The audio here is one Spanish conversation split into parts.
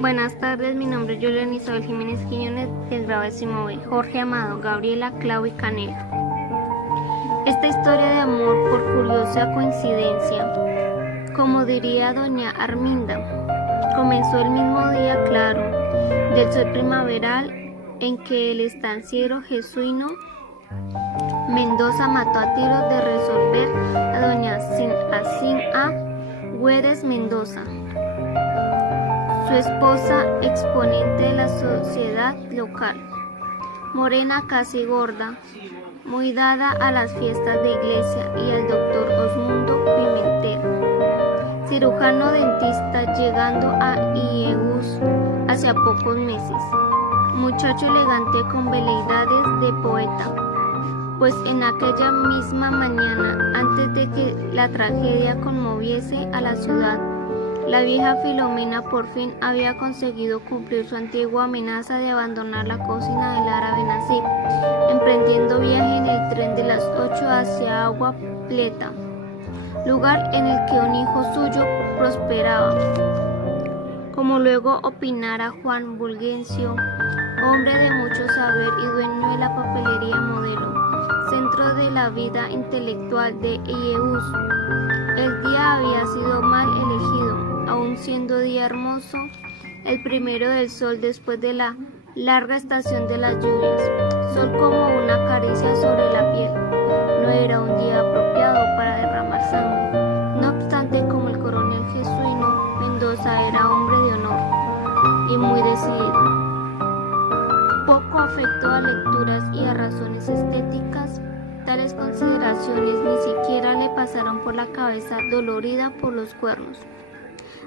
Buenas tardes, mi nombre es Juliana Isabel Jiménez Quiñones, del grado 10B. Jorge Amado, Gabriela, Clau y Canela. Esta historia de amor por curiosa coincidencia, como diría doña Arminda, comenzó el mismo día claro del sol primaveral en que el estanciero jesuino Mendoza mató a tiros de resolver a doña Asín Güedes Mendoza, su esposa exponente de la sociedad local, morena casi gorda, muy dada a las fiestas de iglesia, y al doctor Osmundo Pimentel, cirujano dentista, llegando a IEUS hacia pocos meses, muchacho elegante con veleidades de poeta, pues en aquella misma mañana, antes de que la tragedia conmoviese a la ciudad, la vieja Filomena por fin había conseguido cumplir su antigua amenaza de abandonar la cocina del árabe Nasib, emprendiendo viaje en el tren de las 8 hacia Agua Prieta, lugar en el que un hijo suyo prosperaba. Como luego opinara Juan Fulgencio, hombre de mucho saber y dueño de la papelería Modelo, centro de la vida intelectual de IEUS, el día había sido mal elegido, aun siendo día hermoso, el primero del sol después de la larga estación de las lluvias, sol como una caricia sobre la piel. No era un día apropiado para derramar sangre. No obstante, como el coronel jesuino, Mendoza era hombre de honor y muy decidido, poco afecto a lecturas y a razones estéticas, tales consideraciones ni siquiera le pasaron por la cabeza, dolorida por los cuernos.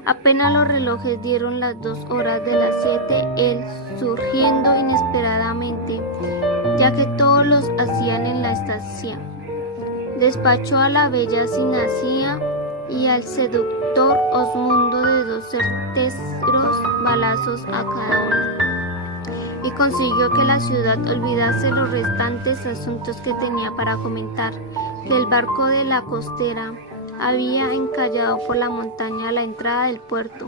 Apenas los relojes dieron las 2 horas de las 7, él, surgiendo inesperadamente, ya que todos los hacían en la estancia, despachó a la bella Sinacía y al seductor Osmundo de 2 certeros balazos a cada uno, y consiguió que la ciudad olvidase los restantes asuntos que tenía para comentar, que el barco de la costera había encallado por la montaña a la entrada del puerto,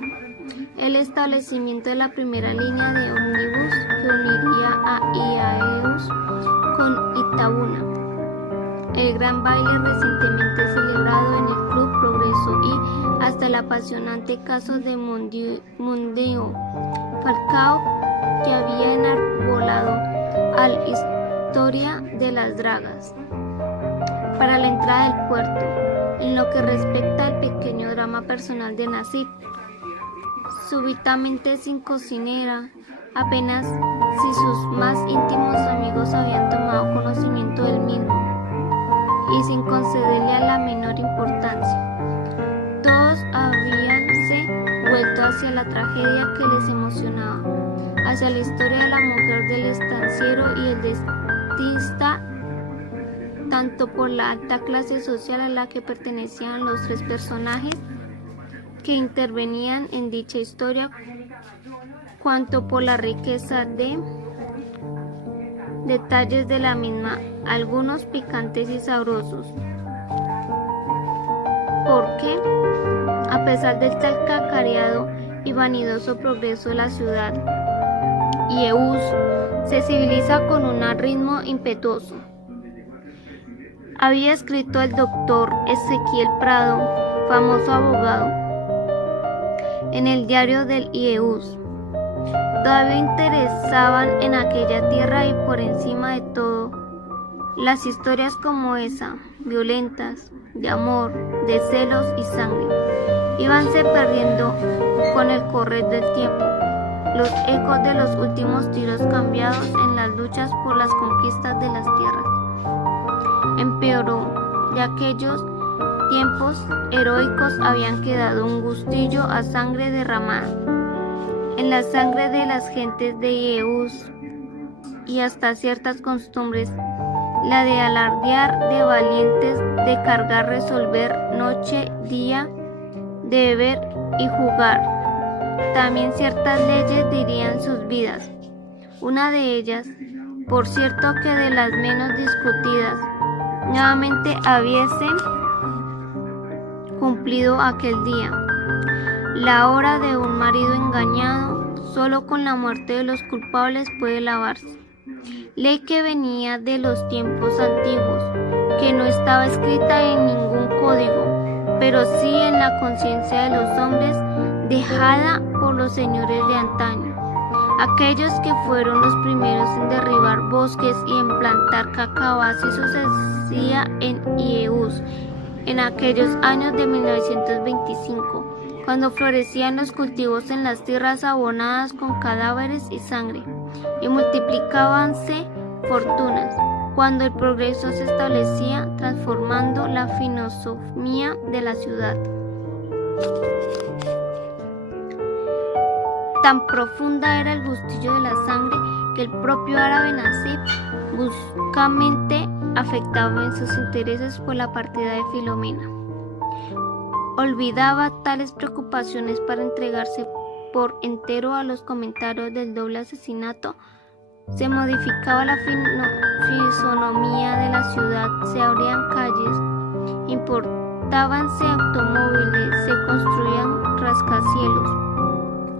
el establecimiento de la primera línea de ómnibus que uniría a IEUS con Itabuna, el gran baile recientemente celebrado en el Club Progreso y hasta el apasionante caso de Mundeo Falcao, que había enarbolado al historia de las dragas para la entrada del puerto. En lo que respecta al pequeño drama personal de Nasib, súbitamente sin cocinera, apenas si sus más íntimos amigos habían tomado conocimiento del mismo, y sin concederle a la menor importancia, todos habíanse vuelto hacia la tragedia que les emocionaba, hacia la historia de la mujer del estanciero y el dentista, tanto por la alta clase social a la que pertenecían los 3 personajes que intervenían en dicha historia, cuanto por la riqueza de detalles de la misma, algunos picantes y sabrosos. Porque, a pesar del tal cacareado y vanidoso progreso de la ciudad, IEUS se civiliza con un ritmo impetuoso. Había escrito el doctor Ezequiel Prado, famoso abogado, en el diario del IEUS. Todavía interesaban en aquella tierra y por encima de todo, las historias como esa, violentas, de amor, de celos y sangre, íbanse perdiendo con el correr del tiempo. Los ecos de los últimos tiros cambiados en las luchas por las conquistas de las tierras. Empeoró, de aquellos tiempos heroicos habían quedado un gustillo a sangre derramada, en la sangre de las gentes de IEUS, y hasta ciertas costumbres, la de alardear de valientes, de cargar, resolver, noche, día, de beber y jugar. También ciertas leyes dirían sus vidas. Una de ellas, por cierto que de las menos discutidas, nuevamente hubiese cumplido aquel día, La hora de un marido engañado, solo con la muerte de los culpables puede lavarse. Ley que venía de los tiempos antiguos, que no estaba escrita en ningún código, pero sí en la conciencia de los hombres, dejada por los señores de antaño, aquellos que fueron los primeros en derribar bosques y en plantar cacao. Así sucedía en Ieús en aquellos años de 1925, cuando florecían los cultivos en las tierras abonadas con cadáveres y sangre, y multiplicábanse fortunas, cuando el progreso se establecía, transformando la fisonomía de la ciudad. Tan profunda era el gustillo de la sangre que el propio árabe Nasib bruscamente afectaba en sus intereses por la partida de Filomena. Olvidaba tales preocupaciones para entregarse por entero a los comentarios del doble asesinato. Se modificaba la fisonomía de la ciudad, se abrían calles, importábanse automóviles, se construían rascacielos,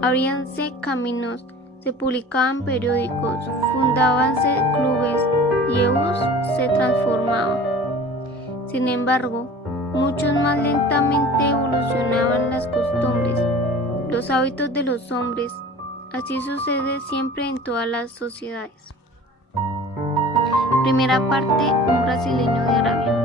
abríanse caminos, se publicaban periódicos, fundábanse clubes, Ieús se transformaba. Sin embargo, mucho más lentamente evolucionaban las costumbres, los hábitos de los hombres. Así sucede siempre en todas las sociedades. Primera parte: un brasileño de Arabia.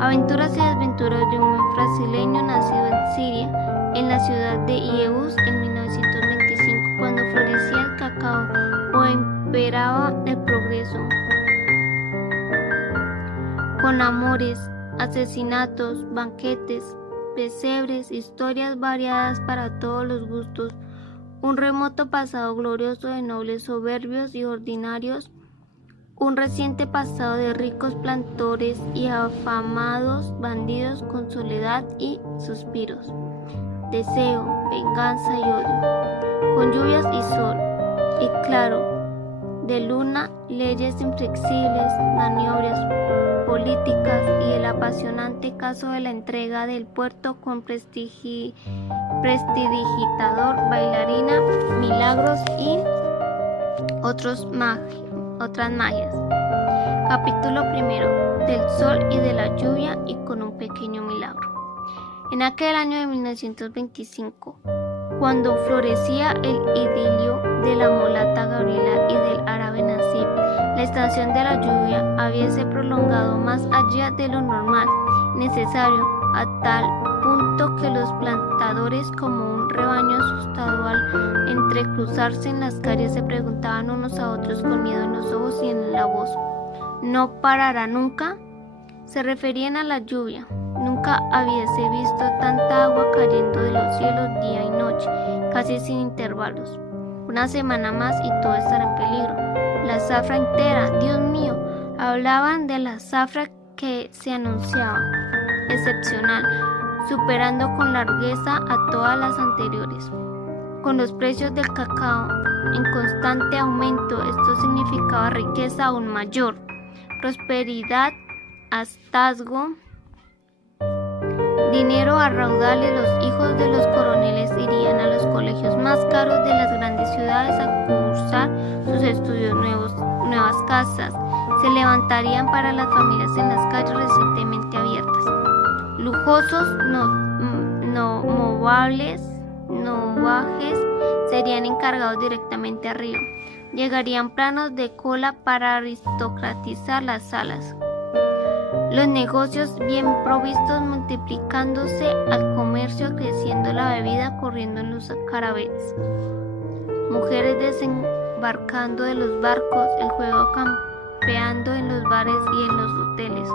Aventuras y desventuras de un brasileño nacido en Siria, en la ciudad de Ieús en 1925, cuando florecía el cacao o imperaba el progreso. Con amores, asesinatos, banquetes, pesebres, historias variadas para todos los gustos, un remoto pasado glorioso de nobles soberbios y ordinarios, un reciente pasado de ricos plantadores y afamados bandidos con soledad y suspiros, deseo, venganza y odio, con lluvias y sol, y claro, de luna, leyes inflexibles, maniobras políticas y el apasionante caso de la entrega del puerto con prestidigitador, bailarina, milagros y otras magias. Capítulo primero: del sol y de la lluvia y con un pequeño milagro. En aquel año de 1925, cuando florecía el idilio de la mulata Gabriela y del árabe Nasib, la estación de la lluvia habíase prolongado más allá de lo normal, necesario, a tal punto que los plantadores, como un rebaño asustado al entrecruzarse en las calles, se preguntaban unos a otros con miedo en los ojos y en la voz: ¿no parará nunca? Se referían a la lluvia. Nunca habíase visto tanta agua cayendo de los cielos día y noche, casi sin intervalos. Una semana más y todo estará en peligro. La zafra entera, Dios mío, hablaban de la zafra que se anunciaba, excepcional, superando con largueza a todas las anteriores. Con los precios del cacao en constante aumento, esto significaba riqueza aún mayor, prosperidad, hastazgo, dinero a raudales. Los hijos de los coroneles irían a los colegios más caros de las grandes ciudades a cursar sus estudios. Nuevas casas se levantarían para las familias en las calles recientemente abiertas. Lujosos novajes serían encargados directamente arriba. Llegarían planos de cola para aristocratizar las salas. Los negocios bien provistos multiplicándose, al comercio creciendo, la bebida corriendo en los carabeles, mujeres desembarcando de los barcos, el juego campeando en los bares y en los hoteles,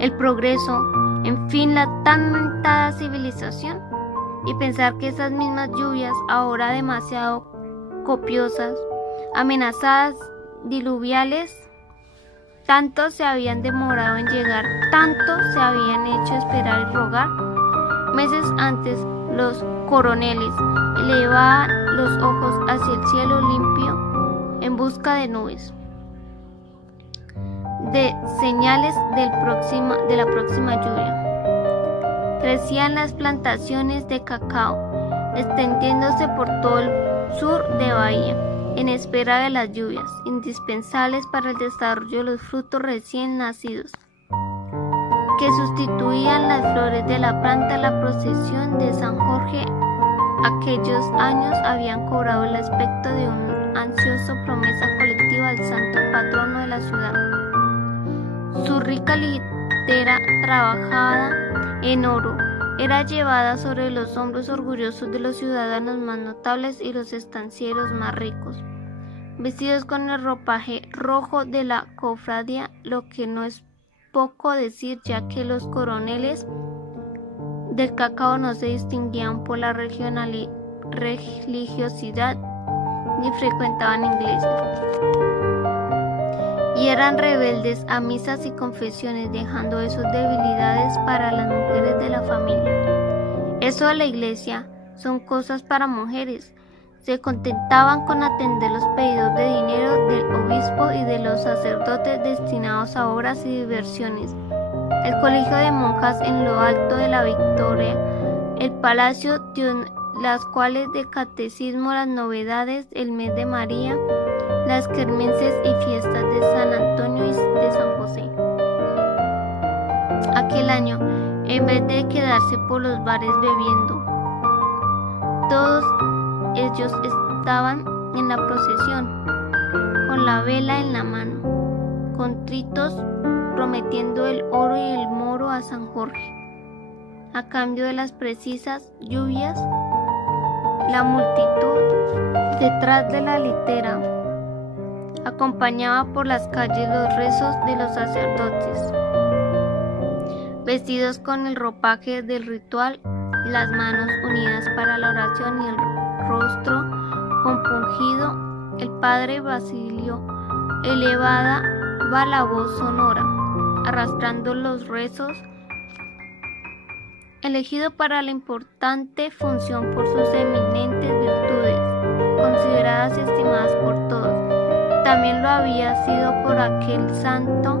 el progreso, en fin, la tan mentada civilización. Y pensar que esas mismas lluvias, ahora demasiado copiosas, amenazadas, diluviales, tanto se habían demorado en llegar, tanto se habían hecho esperar y rogar. Meses antes, los coroneles elevaban los ojos hacia el cielo limpio en busca de nubes, de señales de la próxima lluvia. crecían las plantaciones de cacao, extendiéndose por todo el sur de Bahía, en espera de las lluvias, indispensables para el desarrollo de los frutos recién nacidos, que sustituían las flores de la planta. La procesión de San Jorge aquellos años habían cobrado el aspecto de una ansiosa promesa colectiva al santo patrono de la ciudad. Su rica litera trabajada en oro era llevada sobre los hombros orgullosos de los ciudadanos más notables y los estancieros más ricos, vestidos con el ropaje rojo de la cofradía, lo que no es poco decir, ya que los coroneles del cacao no se distinguían por la religiosidad ni frecuentaban iglesias, y eran rebeldes a misas y confesiones, dejando de sus debilidades para las mujeres de la familia. Eso de la iglesia son cosas para mujeres. Se contentaban con atender los pedidos de dinero del obispo y de los sacerdotes destinados a obras y diversiones. El colegio de monjas en lo alto de la Victoria, el palacio, las cuales de catecismo, las novedades, el mes de María, las kermeses y fiestas de San Antonio y de San José. Aquel año, en vez de quedarse por los bares bebiendo, todos ellos estaban en la procesión, con la vela en la mano, contritos, prometiendo el oro y el moro a San Jorge, a cambio de las precisas lluvias. La multitud, detrás de la litera, acompañaba por las calles los rezos de los sacerdotes, vestidos con el ropaje del ritual, las manos unidas para la oración y el rostro compungido. El padre Basilio elevaba la voz sonora, arrastrando los rezos, elegido para la importante función por sus eminentes virtudes, consideradas y estimadas por todos. También lo había sido por aquel santo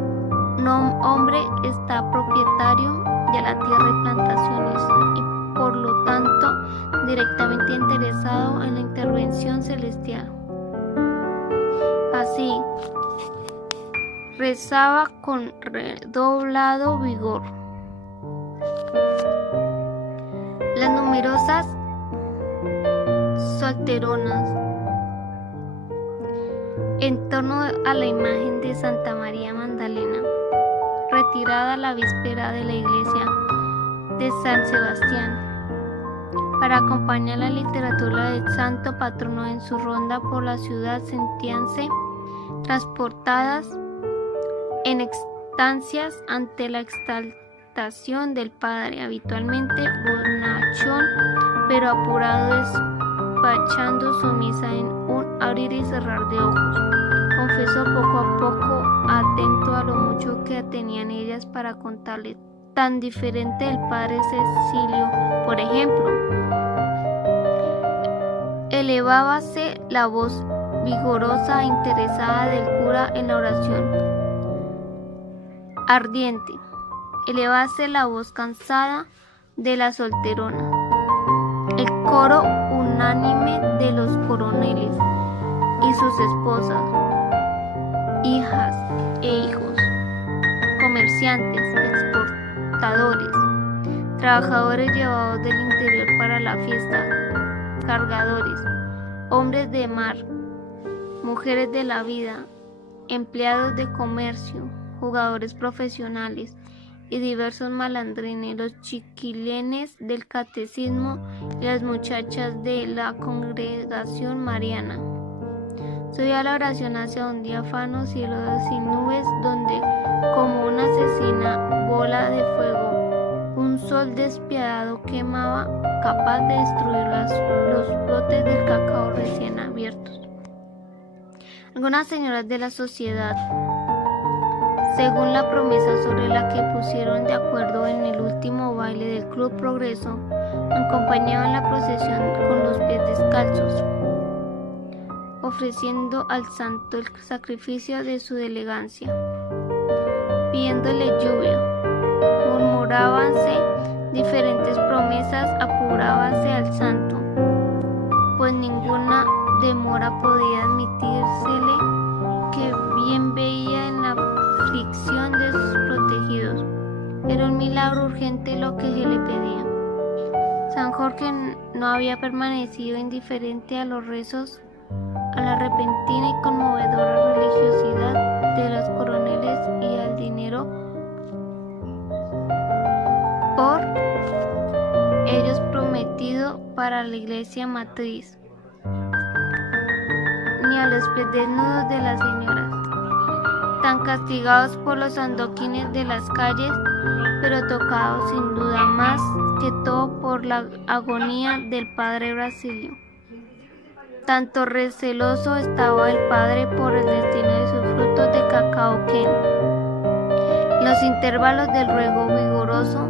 hombre está propietario de la tierra y plantaciones, y por lo tanto directamente interesado en la intervención celestial. Así, rezaba con redoblado vigor. Las numerosas solteronas en torno a la imagen de Santa María Magdalena, retirada la víspera de la iglesia de San Sebastián, para acompañar la literatura del santo patrono en su ronda por la ciudad, sentíanse transportadas en extancias ante la exaltación del padre, habitualmente bonachón, pero apurado, despachando su misa en un abrir y cerrar de ojos. Confesó poco a poco, atento a lo mucho que tenían ellas para contarle, tan diferente del padre Cecilio, por ejemplo. Elevábase la voz vigorosa e interesada del cura en la oración ardiente. Elevábase la voz cansada de la solterona, el coro unánime de los coroneles y sus esposas, hijas e hijos, comerciantes, exportadores, trabajadores llevados del interior para la fiesta, cargadores, hombres de mar, mujeres de la vida, empleados de comercio, jugadores profesionales y diversos malandrines, los chiquilenes del catecismo y las muchachas de la congregación mariana. Subía la oración hacia un diáfano cielo sin nubes, donde, como una asesina bola de fuego, un sol despiadado quemaba, capaz de destruir los brotes del cacao recién abiertos. Algunas señoras de la sociedad, según la promesa sobre la que pusieron de acuerdo en el último baile del Club Progreso, acompañaban la procesión con los pies descalzos, ofreciendo al santo el sacrificio de su elegancia, pidiéndole lluvia. Murmurábanse diferentes promesas apurábase al santo, pues ninguna demora podía admitírsele, que bien veía en la aflicción de sus protegidos. Era un milagro urgente lo que se le pedía. San Jorge no había permanecido indiferente a los rezos, a la repentina y conmovedora religiosidad de los coroneles y al dinero por ellos prometido para la iglesia matriz, ni a los pies desnudos de las señoras, tan castigados por los andoquines de las calles, pero tocados sin duda más que todo por la agonía del padre Brasilio. Tanto receloso estaba el padre por el destino de sus frutos de cacao que, en los intervalos del ruego vigoroso,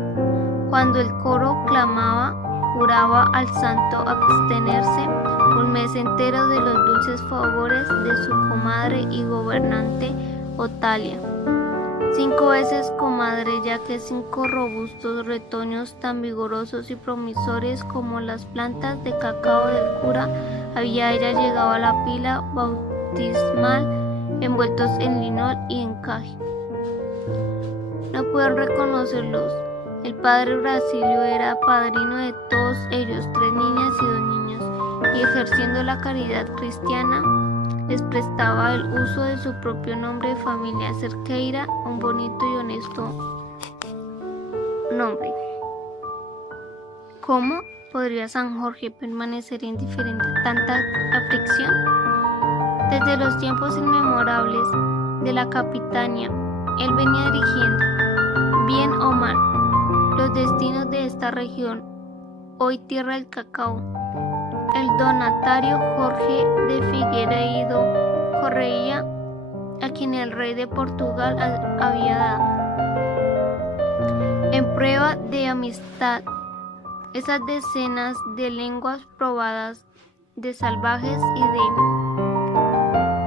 cuando el coro clamaba, juraba al santo abstenerse un mes entero de los dulces favores de su comadre y gobernante Otalia. 5 veces comadre, ya que 5 robustos retoños tan vigorosos y promisorios como las plantas de cacao del cura había ella llegado a la pila bautismal, envueltos en linol y encaje. No pueden reconocerlos. El padre Brasilio era padrino de todos ellos, 3 niñas y 2 niños, y ejerciendo la caridad cristiana, les prestaba el uso de su propio nombre de familia, Cerqueira, un bonito y honesto nombre. ¿Cómo podría San Jorge permanecer indiferente a tanta aflicción? Desde los tiempos inmemorables de la capitanía, él venía dirigiendo, bien o mal, los destinos de esta región, hoy tierra del cacao. El donatario Jorge de Figueiredo Correia, a quien el rey de Portugal había dado, en prueba de amistad, esas decenas de lenguas probadas de salvajes y de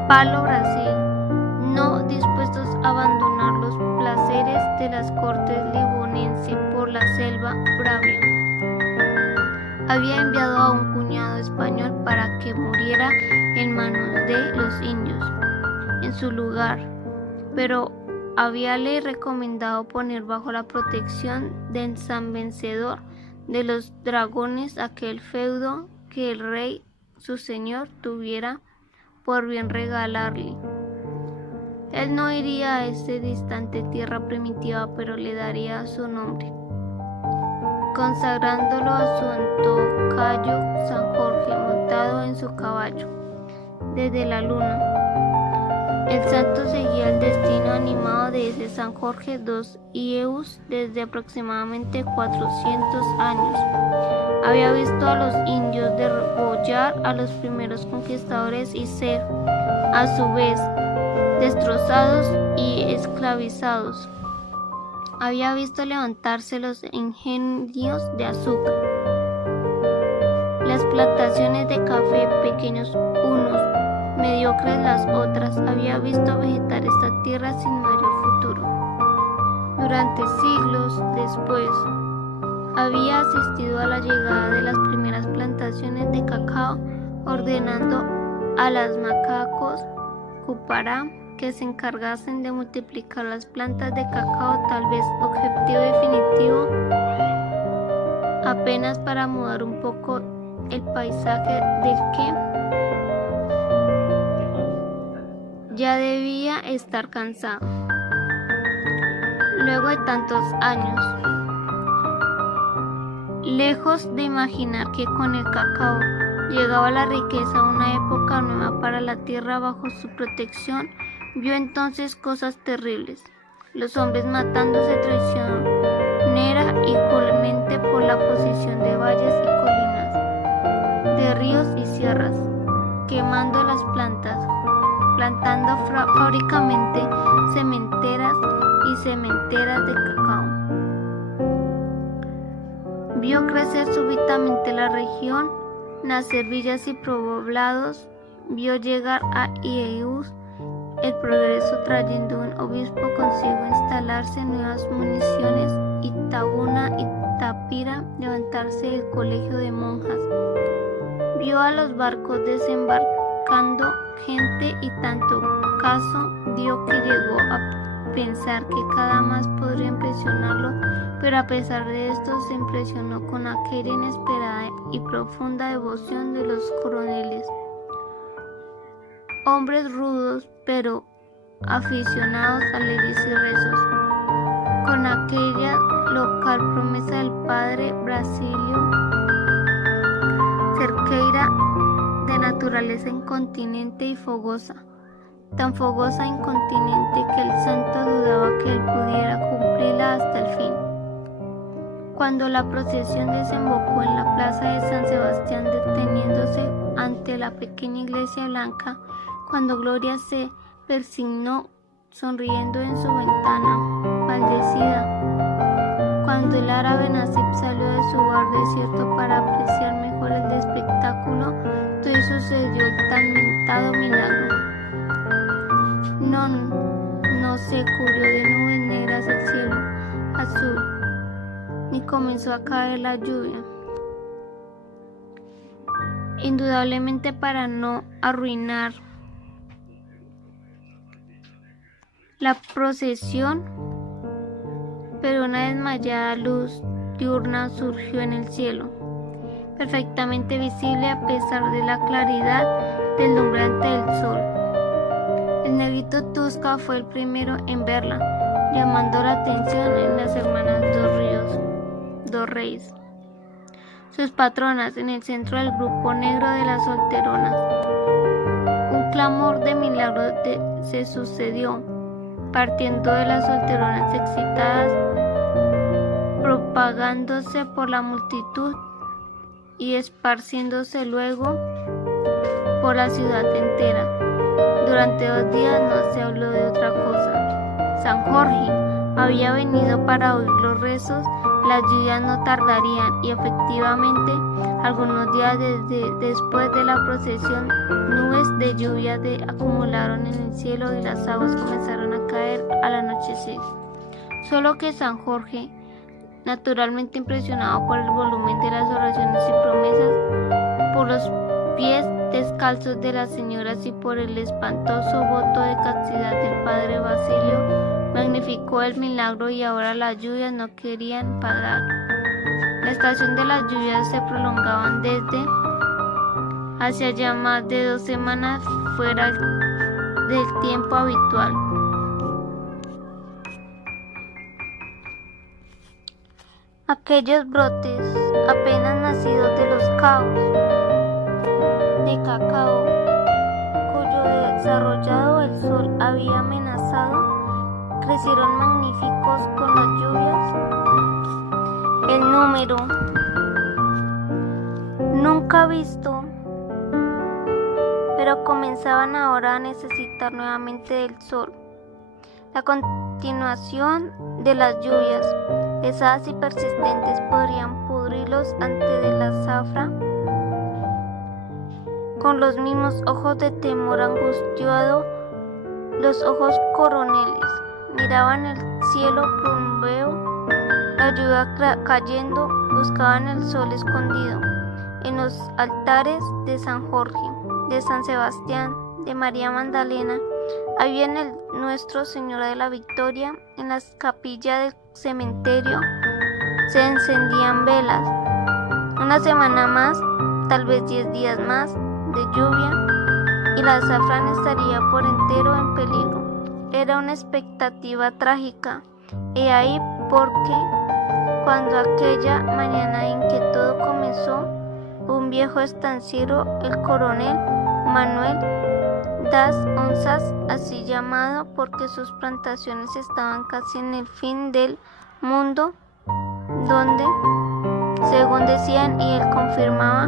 palo Brasil, no dispuestos a abandonar los placeres de las cortes libonense por la selva bravia. Había enviado a un cuñado español para que muriera en manos de los indios en su lugar, pero habíale recomendado poner bajo la protección del San Vencedor de los dragones aquel feudo que el rey su señor tuviera por bien regalarle. Él no iría a esta distante tierra primitiva, pero le daría su nombre, consagrándolo a su antocayo San Jorge, montado en su caballo. Desde la luna, el santo seguía el destino animado de ese San Jorge dos Ieus desde aproximadamente 400 años. Había visto a los indios degollar a los primeros conquistadores y ser, a su vez, destrozados y esclavizados. Había visto levantarse los ingenios de azúcar, las plantaciones de café, pequeños unos, mediocres las otras. Había visto vegetar esta tierra sin mayor futuro. Durante siglos después, había asistido a la llegada de las primeras plantaciones de cacao, ordenando a los macacos Cupará que se encargasen de multiplicar las plantas de cacao, tal vez objetivo definitivo apenas para mudar un poco el paisaje del que ya debía estar cansado. Luego de tantos años, lejos de imaginar que con el cacao llegaba la riqueza, una época nueva para la tierra bajo su protección, vio entonces cosas terribles, los hombres matándose traicionera y cruelmente por la posición de valles y colinas, de ríos y sierras, quemando las plantas, plantando fábricamente sementeras y sementeras de cacao. Vio crecer súbitamente la región, nacer villas y poblados, vio llegar a Ieus el progreso, trayendo un obispo consigo instalarse nuevas municiones, y Tabuna y Tapira levantarse del colegio de monjas. Vio a los barcos desembarcando gente y tanto caso dio que llegó a pensar que cada más podría impresionarlo, pero a pesar de esto se impresionó con aquella inesperada y profunda devoción de los coroneles, hombres rudos pero aficionados a leyes y rezos, con aquella local promesa del padre Basilio Cerqueira de naturaleza incontinente y fogosa, tan fogosa e incontinente que el santo dudaba que él pudiera cumplirla hasta el fin. Cuando la procesión desembocó en la plaza de San Sebastián, deteniéndose ante la pequeña iglesia blanca, cuando Gloria se persignó sonriendo en su ventana maldecida, cuando el árabe Nasib salió de su bar desierto para apreciar mejor el espectáculo, todo sucedió el tan mentado milagro. No se cubrió de nubes negras el cielo azul, ni comenzó a caer la lluvia. Indudablemente para no arruinar la procesión, pero una desmayada luz diurna surgió en el cielo, perfectamente visible a pesar de la claridad deslumbrante del sol. El negrito Tusca fue el primero en verla, llamando la atención en las hermanas Dos Reyes, sus patronas, en el centro del grupo negro de las solteronas. Un clamor de milagro se sucedió, partiendo de las solteronas excitadas, propagándose por la multitud y esparciéndose luego por la ciudad entera. Durante 2 días no se habló de otra cosa. San Jorge había venido para oír los rezos, las lluvias no tardarían y efectivamente algunos días después de la procesión nubes de lluvia acumularon en el cielo y las aguas comenzaron a caer al anochecer. Solo que San Jorge, naturalmente impresionado por el volumen de las oraciones y promesas, por los pies descalzos de las señoras y por el espantoso voto de castidad del padre Basilio, magnificó el milagro y ahora las lluvias no querían parar. La estación de las lluvias se prolongaban desde hacia ya más de 2 semanas fuera del tiempo habitual. Aquellos brotes apenas nacidos de los caos de cacao, cuyo desarrollado el sol había amenazado, crecieron magníficos con las lluvias. El número nunca visto, pero comenzaban ahora a necesitar nuevamente del sol. La continuación de las lluvias, pesadas y persistentes, podrían pudrirlos antes de la zafra. Con los mismos ojos de temor angustiado, los ojos coroneles miraban el cielo plumbeo, la lluvia cayendo, buscaban el sol escondido en los altares de San Jorge, de San Sebastián, de María Magdalena. Había en el Nuestra Señora de la Victoria, en las capillas del cementerio, se encendían velas. Una semana más, tal vez 10 días más de lluvia, y la azafrán estaría por entero en peligro. Era una expectativa trágica, y ahí porque cuando aquella mañana en que todo comenzó, un viejo estanciero, el coronel Manuel das Onzas, así llamado porque sus plantaciones estaban casi en el fin del mundo, donde, según decían y él confirmaba,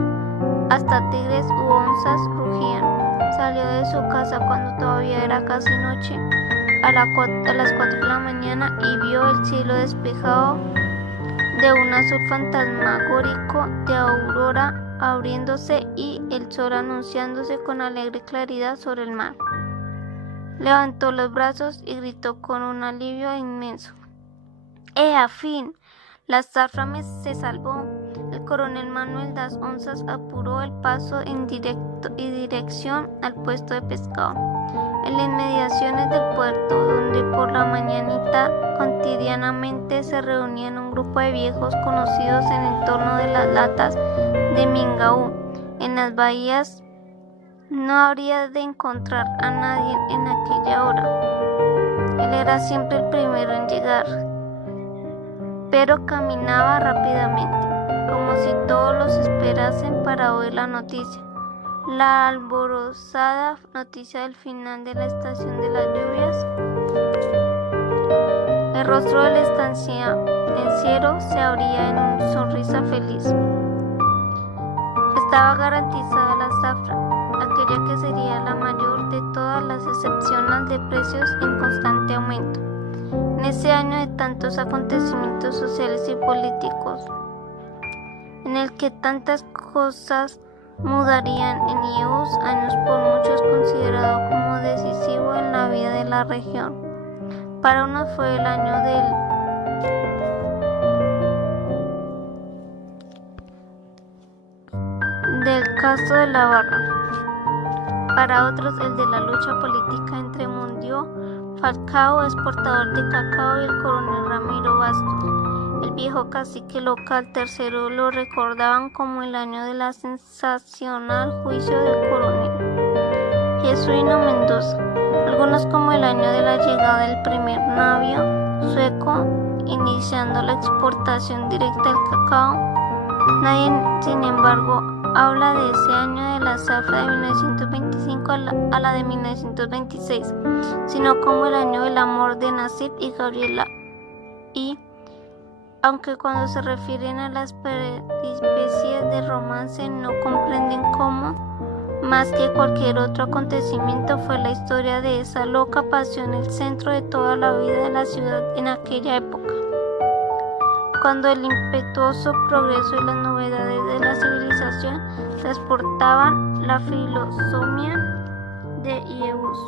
hasta tigres u onzas rugían. Salió de su casa cuando todavía era casi noche, a las 4 de la mañana, y vio el cielo despejado de un azul fantasmagórico de aurora abriéndose y el sol anunciándose con alegre claridad sobre el mar. Levantó los brazos y gritó con un alivio inmenso: ¡A fin! La zafra se salvó. El coronel Manuel das Onzas apuró el paso en dirección al puesto de pescado, en las inmediaciones del puerto, donde por la mañanita cotidianamente se reunían un grupo de viejos conocidos en torno de las latas de mingau. En las bahías no habría de encontrar a nadie en aquella hora. Él era siempre el primero en llegar, pero caminaba rápidamente, como si todos los esperasen para oír la noticia, la alborozada noticia del final de la estación de las lluvias. El rostro del estanciero se abría en una sonrisa feliz. Estaba garantizada la zafra, aquella que sería la mayor de todas las excepcionales de precios en constante aumento, en ese año de tantos acontecimientos sociales y políticos, en el que tantas cosas mudarían en Ius, años por muchos considerado como decisivo en la vida de la región. Para unos fue el año del caso de la Barra, para otros el de la lucha política entre Mundio Falcao, exportador de cacao, y el coronel Ramiro Bastos, el viejo cacique local. Tercero lo recordaban como el año del sensacional juicio del coronel Jesuino Mendoza, algunos como el año de la llegada del primer navío sueco iniciando la exportación directa del cacao. Nadie, sin embargo, habla de ese año de la zafra de 1925 a la de 1926, sino como el año del amor de Nasib y Gabriela. Y, aunque cuando se refieren a las peripecias de romance no comprenden cómo, más que cualquier otro acontecimiento, fue la historia de esa loca pasión el centro de toda la vida de la ciudad en aquella época, cuando el impetuoso progreso y las novedades de la civilización transportaban la filosofía de Ius,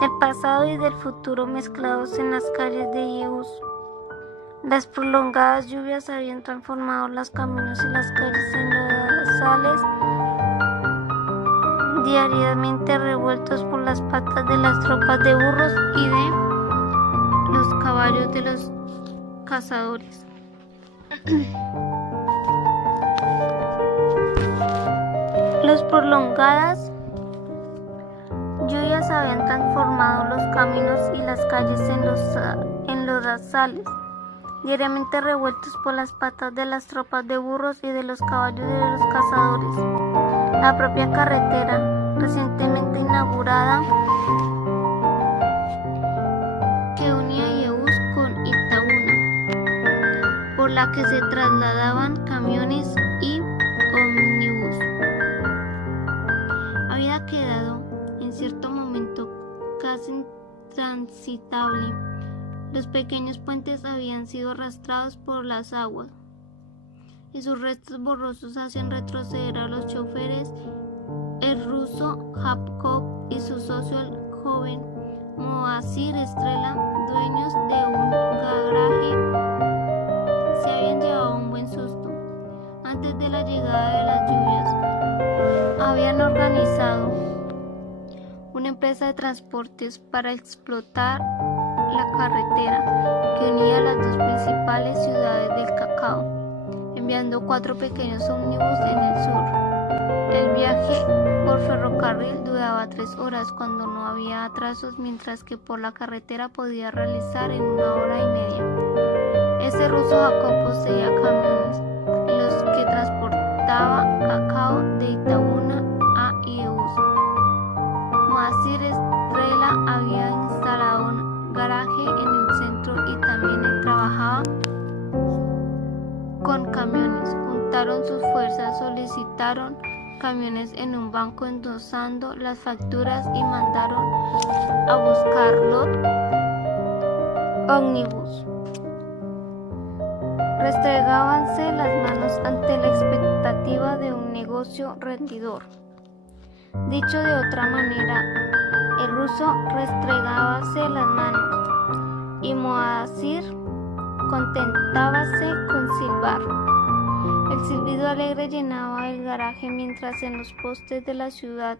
del pasado y del futuro mezclados en las calles de Ius. Las prolongadas lluvias habían transformado los caminos y las calles en lodazales diariamente revueltos por las patas de las tropas de burros y de los caballos de los cazadores. Las prolongadas lluvias habían transformado los caminos y las calles en lodazales, diariamente revueltos por las patas de las tropas de burros y de los caballos de los cazadores. La propia carretera, recientemente inaugurada, que unía Ius con Itaúna, por la que se trasladaban camiones y ómnibus, había quedado en cierto momento casi intransitable. Los pequeños puentes habían sido arrastrados por las aguas, y sus restos borrosos hacían retroceder a los choferes. El ruso Jacob y su socio, el joven Moacir Estrella, dueños de un garaje, se habían llevado un buen susto. Antes de la llegada de las lluvias, habían organizado una empresa de transportes para explotar la carretera que unía las dos principales ciudades del cacao, enviando 4 pequeños ómnibus en el sur. El viaje por ferrocarril duraba 3 horas cuando no había atrasos, mientras que por la carretera podía realizar en 1 hora y media. Ese ruso Jacob poseía camiones en los que transportaba cacao de Itaúna a Ius. Moacir Estrella había instalado un garaje en el centro y también él trabajaba con camiones. Juntaron sus fuerzas, solicitaron camiones en un banco endosando las facturas y mandaron a buscarlo ómnibus. Restregábanse las manos ante la expectativa de un negocio rendidor. Dicho de otra manera, el ruso restregábase las manos y Moacir contentábase con silbar. El silbido alegre llenaba el garaje mientras en los postes de la ciudad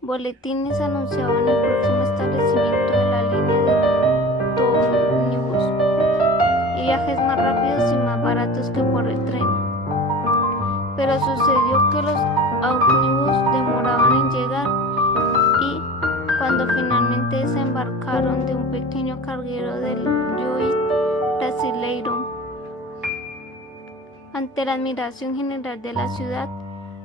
boletines anunciaban el próximo establecimiento de la línea de ómnibus y viajes más rápidos y más baratos que por el tren. Pero sucedió que los ómnibus demoraban en llegar y, cuando finalmente desembarcaron de un pequeño carguero del Joy Brasileiro, ante la admiración general de la ciudad,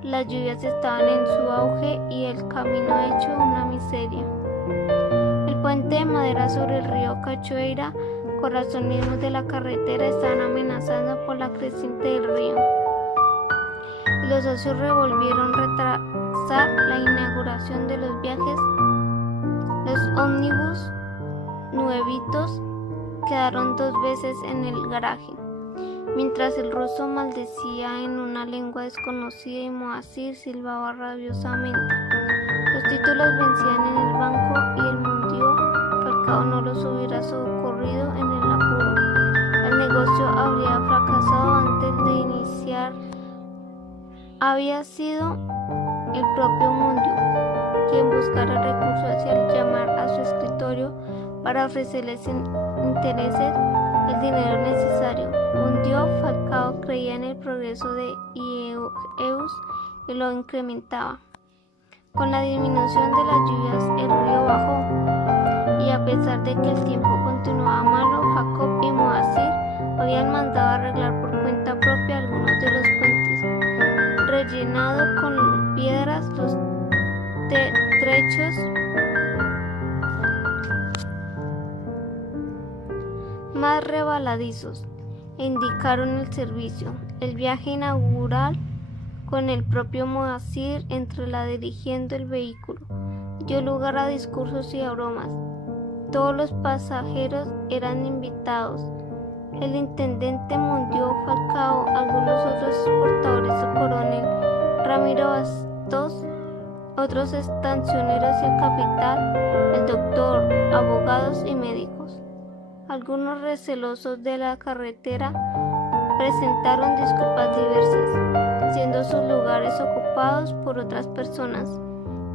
las lluvias estaban en su auge y el camino hecho una miseria. El puente de madera sobre el río Cachoeira, corazón mismo de la carretera, estaban amenazando por la creciente del río. Y los socios revolvieron retrasar la inauguración de los viajes. Los ómnibus nuevitos quedaron 2 veces en el garaje, mientras el ruso maldecía en una lengua desconocida y Moacir silbaba rabiosamente. Los títulos vencían en el banco y el Mondio Falcao no los hubiera socorrido en el apuro. El negocio habría fracasado antes de iniciar. Había sido el propio Mondio quien buscara recursos al llamar a su escritorio para ofrecerle sin intereses el dinero necesario. Mondio Falcao creía en el progreso de IEUS y lo incrementaba. Con la disminución de las lluvias, el río bajó, y a pesar de que el tiempo continuaba malo, Jacob y Moacir habían mandado arreglar por cuenta propia algunos de los puentes, rellenado con piedras los trechos más rebaladizos, e indicaron el servicio. El viaje inaugural con el propio Moacir dirigiendo el vehículo dio lugar a discursos y a bromas. Todos los pasajeros eran invitados. El intendente Mondio Falcao, algunos otros exportadores, su coronel Ramiro Bastos, otros estacioneros y el capitán, el doctor, abogados y médicos. Algunos recelosos de la carretera presentaron disculpas diversas, siendo sus lugares ocupados por otras personas,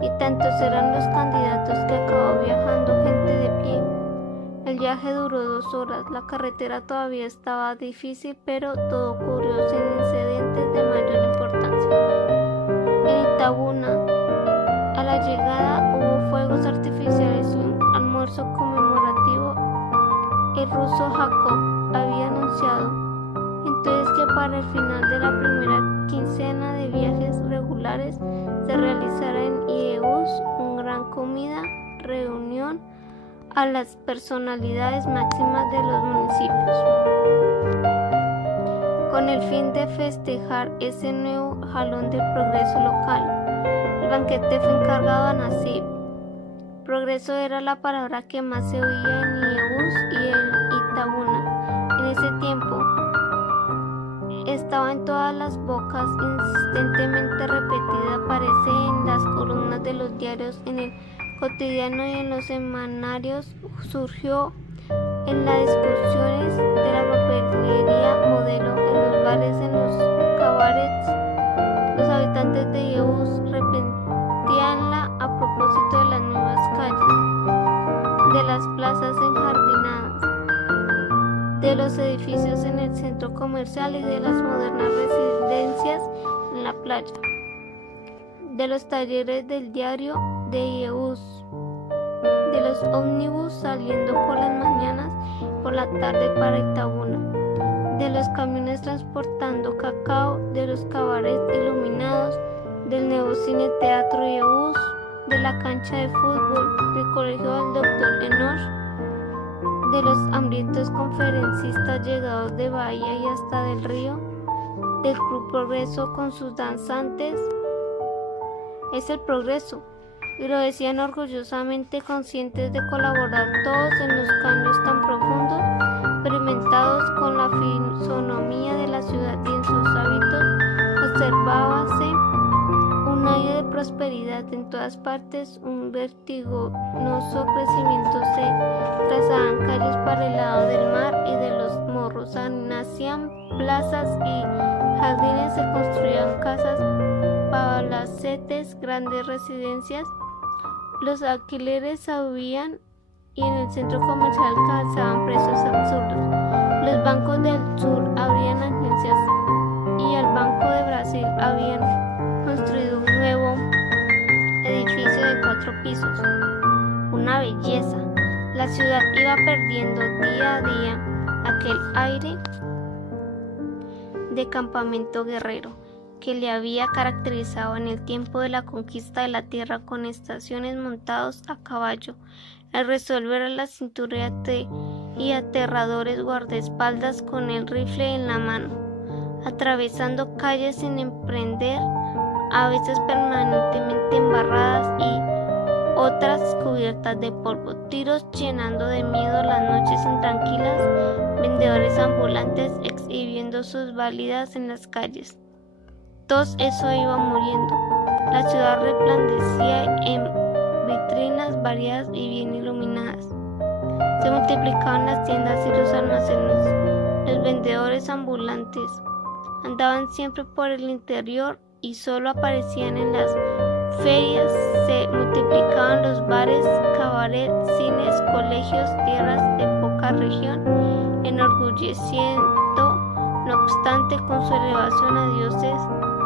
y tantos eran los candidatos que acabó viajando gente de pie. El viaje duró 2 horas, la carretera todavía estaba difícil, pero todo ocurrió sin incidentes de mayor importancia. En Itabuna, a la llegada, hubo fuegos artificiales y un almuerzo conmemorativo. El ruso Jacob había anunciado entonces que para el final de la primera quincena de viajes regulares se realizará en IEUS una gran comida, reunión a las personalidades máximas de los municipios, con el fin de festejar ese nuevo jalón del progreso local. El banquete fue encargado a Nasib. Progreso era la palabra que más se oía en IEUS y en Itabuna. En ese tiempo estaba en todas las bocas, insistentemente repetida, aparece en las columnas de los diarios, en el cotidiano y en los semanarios. Surgió en las discusiones de la papelería modelo, en los bares, en los cabarets. Los habitantes de IEUS repetíanla a propósito de las nuevas calles, de las plazas enjardinadas, de los edificios en el centro comercial y de las modernas residencias en la playa, de los talleres del diario de IEUS, de los ómnibus saliendo por las mañanas y por la tarde para Itabuna, de los camiones transportando cacao, de los cabarets iluminados, del nuevo cine teatro IEUS, de la cancha de fútbol del colegio del Dr. Enoch, de los hambrientos conferencistas llegados de Bahía y hasta del río, del Club Progreso con sus danzantes. Es el progreso, y lo decían orgullosamente, conscientes de colaborar todos en los cambios tan profundos, experimentados con la fisonomía de la ciudad y en sus hábitos. Observábase un aire de prosperidad en todas partes, un vertiginoso crecimiento. Se trazaban calles para el lado del mar y de los morros, nacían plazas y jardines, se construían casas, palacetes, grandes residencias, los alquileres subían y en el centro comercial alcanzaban precios absurdos. Los bancos del sur abrían agencias y al Banco de Brasil habían construido un nuevo edificio de 4 pisos. Una belleza. La ciudad iba perdiendo día a día aquel aire de campamento guerrero que le había caracterizado en el tiempo de la conquista de la tierra, con estaciones montados a caballo, al resolver a la cintura y aterradores guardaespaldas con el rifle en la mano, atravesando calles sin emprender, a veces permanentemente embarradas y otras cubiertas de polvo, tiros llenando de miedo las noches intranquilas, vendedores ambulantes exhibiendo sus válidas en las calles. Todo eso iba muriendo. La ciudad resplandecía en vitrinas variadas y bien iluminadas. Se multiplicaban las tiendas y los almacenes. Los vendedores ambulantes andaban siempre por el interior y solo aparecían en las ferias. Se multiplicaban los bares, cabarets, cines, colegios, tierras de poca región, enorgulleciendo, no obstante, con su elevación a dioses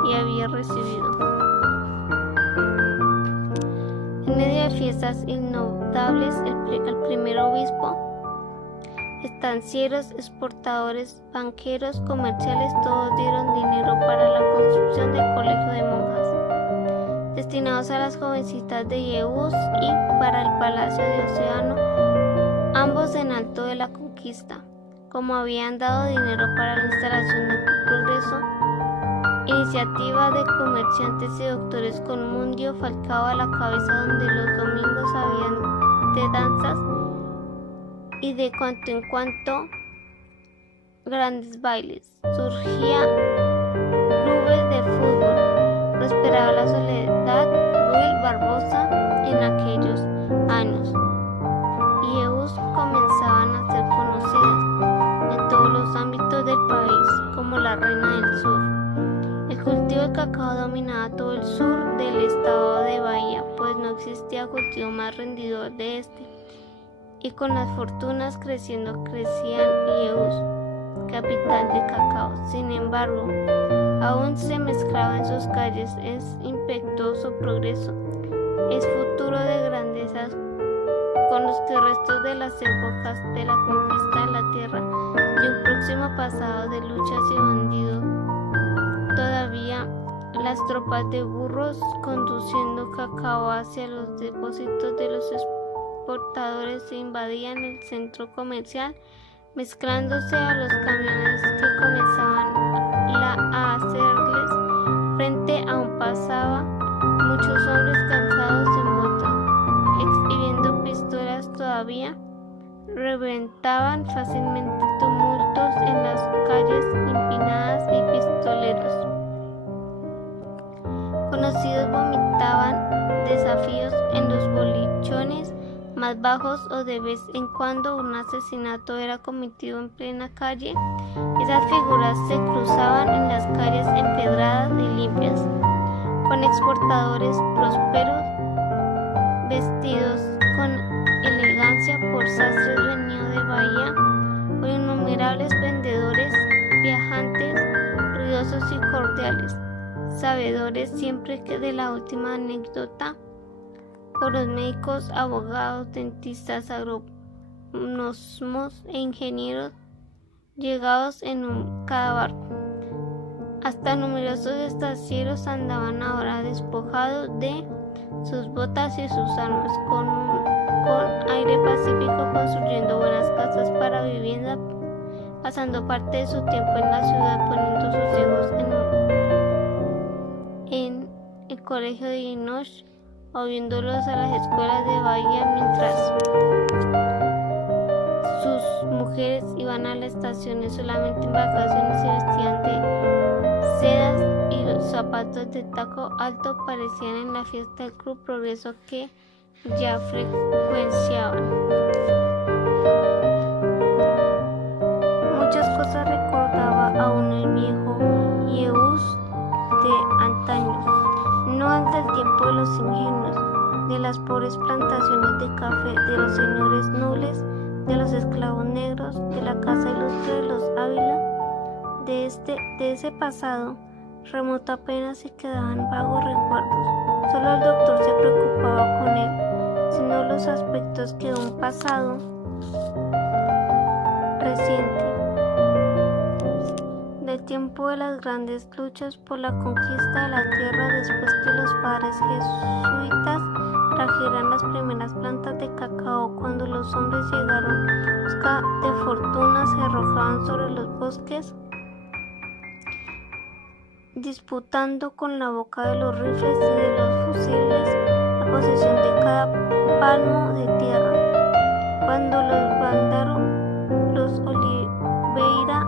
y había recibido. En medio de fiestas innotables, el primer obispo, estancieros, exportadores, banqueros, comerciales, todos dieron dinero para la construcción del colegio de monjas, destinados a las jovencitas de Yeús, y para el palacio de Océano, ambos en alto de la conquista. Como habían dado dinero para la instalación de Progreso, iniciativa de comerciantes y doctores con Mundio Falcao a la cabeza, donde los domingos habían de danzas y de cuanto en cuanto grandes bailes. Surgían clubes de fútbol. Prosperaba la Soledad Ruiz Barbosa en aquellos años, y Yeús comenzaban a ser conocidas en todos los ámbitos del país como la reina del sur. El cultivo de cacao dominaba todo el sur del estado de Bahía, pues no existía cultivo más rendidor de este, y con las fortunas creciendo crecían Yeús, capital de cacao. Sin embargo, aún se mezclaba en sus calles es impetuoso progreso, es futuro de grandezas con los que restos de las épocas de la conquista de la tierra, de un próximo pasado de luchas y bandidos. Todavía las tropas de burros conduciendo cacao hacia los depósitos de los exportadores se invadían el centro comercial, mezclándose a los camiones que comenzaban a hacerles frente. Aún pasaba muchos hombres cansados en botas, exhibiendo pistolas todavía, reventaban fácilmente tumultos en las calles empinadas y pistoleros conocidos vomitaban desafíos en los bolichones más bajos, o de vez en cuando un asesinato era cometido en plena calle. Esas figuras se cruzaban en las calles empedradas y limpias, con exportadores prósperos, vestidos con elegancia por sastres venidos de Bahía, o innumerables vendedores viajantes, ruidosos y cordiales, sabedores siempre que de la última anécdota, por los médicos, abogados, dentistas, agrónomos e ingenieros llegados en cada barco. Hasta numerosos estancieros andaban ahora despojados de sus botas y sus armas, con aire pacífico, construyendo buenas casas para vivienda, pasando parte de su tiempo en la ciudad, poniendo sus hijos en el colegio de Inosh, o viéndolos a las escuelas de Bahía, mientras sus mujeres iban a las estaciones solamente en vacaciones y vestían de sedas y los zapatos de taco alto parecían en la fiesta del Club Progreso que ya frecuenciaban. Muchas cosas recordaba aún el viejo Yeús de antaño, no el del tiempo de los ingenios, de las pobres plantaciones de café, de los señores nobles, de los esclavos negros, de la casa ilustre de los Ávila. De ese pasado remoto apenas se quedaban vagos recuerdos. Solo el doctor se preocupaba con él, sino los aspectos que un pasado reciente, del tiempo de las grandes luchas por la conquista de la tierra después que los padres jesuitas trajeran las primeras plantas de cacao, cuando los hombres llegaron en busca de fortuna, se arrojaban sobre los bosques, disputando con la boca de los rifles y de los fusiles la posesión de cada palmo de tierra. Cuando los Vándaro, los Oliveira,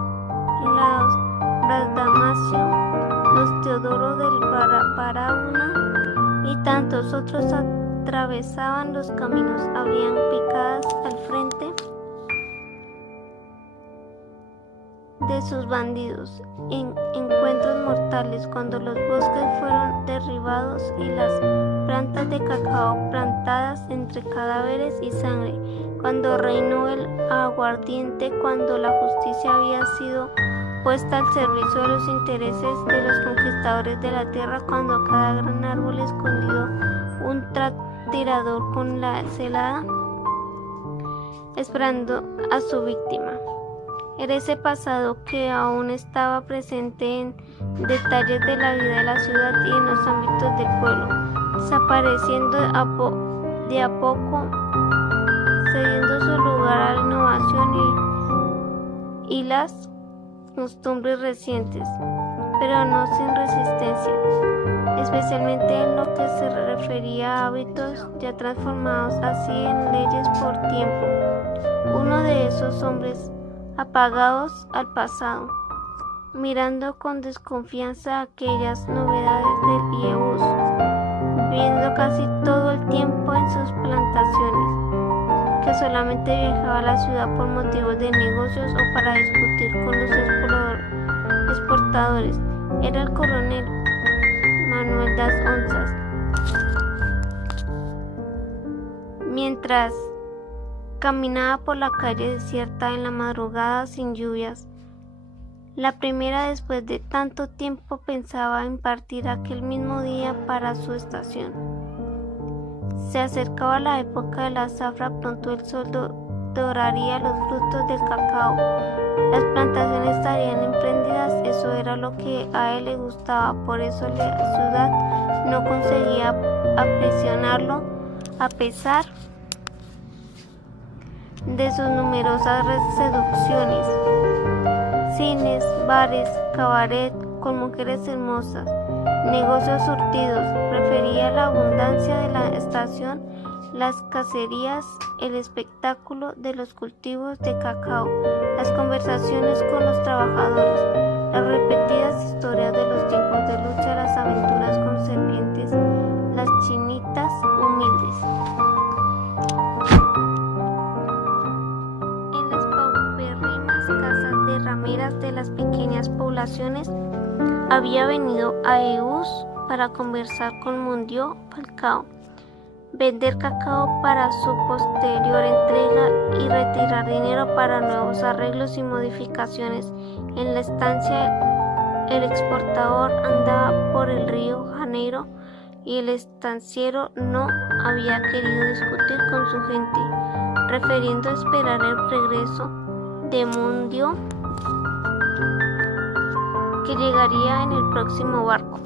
los Brasdamasio, los Teodoro del Barahona y tantos otros atravesaban los caminos, habían picadas al frente de sus bandidos en encuentros mortales, cuando los bosques fueron derribados y las plantas de cacao plantadas entre cadáveres y sangre, cuando reinó el aguardiente, cuando la justicia había sido puesta al servicio de los intereses de los conquistadores de la tierra, cuando cada gran árbol escondió un tirador con la celada esperando a su víctima. Era ese pasado que aún estaba presente en detalles de la vida de la ciudad y en los ámbitos del pueblo, desapareciendo de a poco, cediendo su lugar a la innovación y las costumbres recientes, pero no sin resistencia, especialmente en lo que se refería a hábitos ya transformados así en leyes por tiempo. Uno de esos hombres apagados al pasado, mirando con desconfianza aquellas novedades del Yeús, viviendo casi todo el tiempo en sus plantaciones, que solamente viajaba a la ciudad por motivos de negocios o para discutir con los exportadores, era el coronel Manuel das Onzas. Mientras caminaba por la calle desierta en la madrugada sin lluvias, la primera después de tanto tiempo, pensaba en partir aquel mismo día para su estación. Se acercaba la época de la zafra, pronto el sol doraría los frutos del cacao, las plantaciones estarían emprendidas, eso era lo que a él le gustaba, por eso la ciudad no conseguía aprisionarlo a pesar de sus numerosas seducciones, cines, bares, cabaret con mujeres hermosas, negocios surtidos. Prefería la abundancia de la estación, las cacerías, el espectáculo de los cultivos de cacao, las conversaciones con los trabajadores, las repetidas historias de los tiempos de lucha, las aventuras con serpientes, las chinitas humildes. Casas de rameras de las pequeñas poblaciones, había venido a Yeús para conversar con Mondió Falcao, vender cacao para su posterior entrega y retirar dinero para nuevos arreglos y modificaciones. En la estancia el exportador andaba por el Río Janeiro y el estanciero no había querido discutir con su gente, prefiriendo esperar el regreso de Mondió, que llegaría en el próximo barco.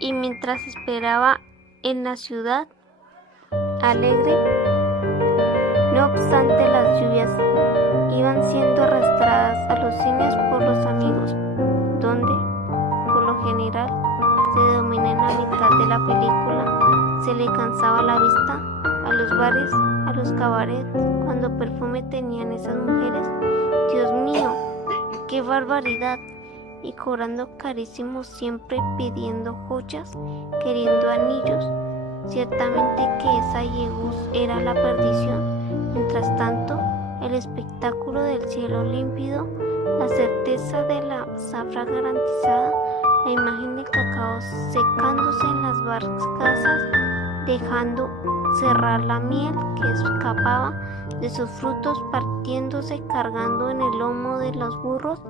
Y mientras esperaba en la ciudad alegre, no obstante las lluvias iban siendo arrastradas a los cines por los amigos, donde, por lo general, se domina en la mitad de la película, se le cansaba la vista, a los bares, a los cabarets, cuando perfume tenían esas mujeres. Dios mío, qué barbaridad. y cobrando carísimos, siempre pidiendo joyas, queriendo anillos. Ciertamente que esa Yeús era la perdición. Mientras tanto, el espectáculo del cielo límpido, la certeza de la zafra garantizada, la imagen del cacao secándose en las barcazas, dejando cerrar la miel que escapaba de sus frutos, partiéndose, cargando en el lomo de los burros,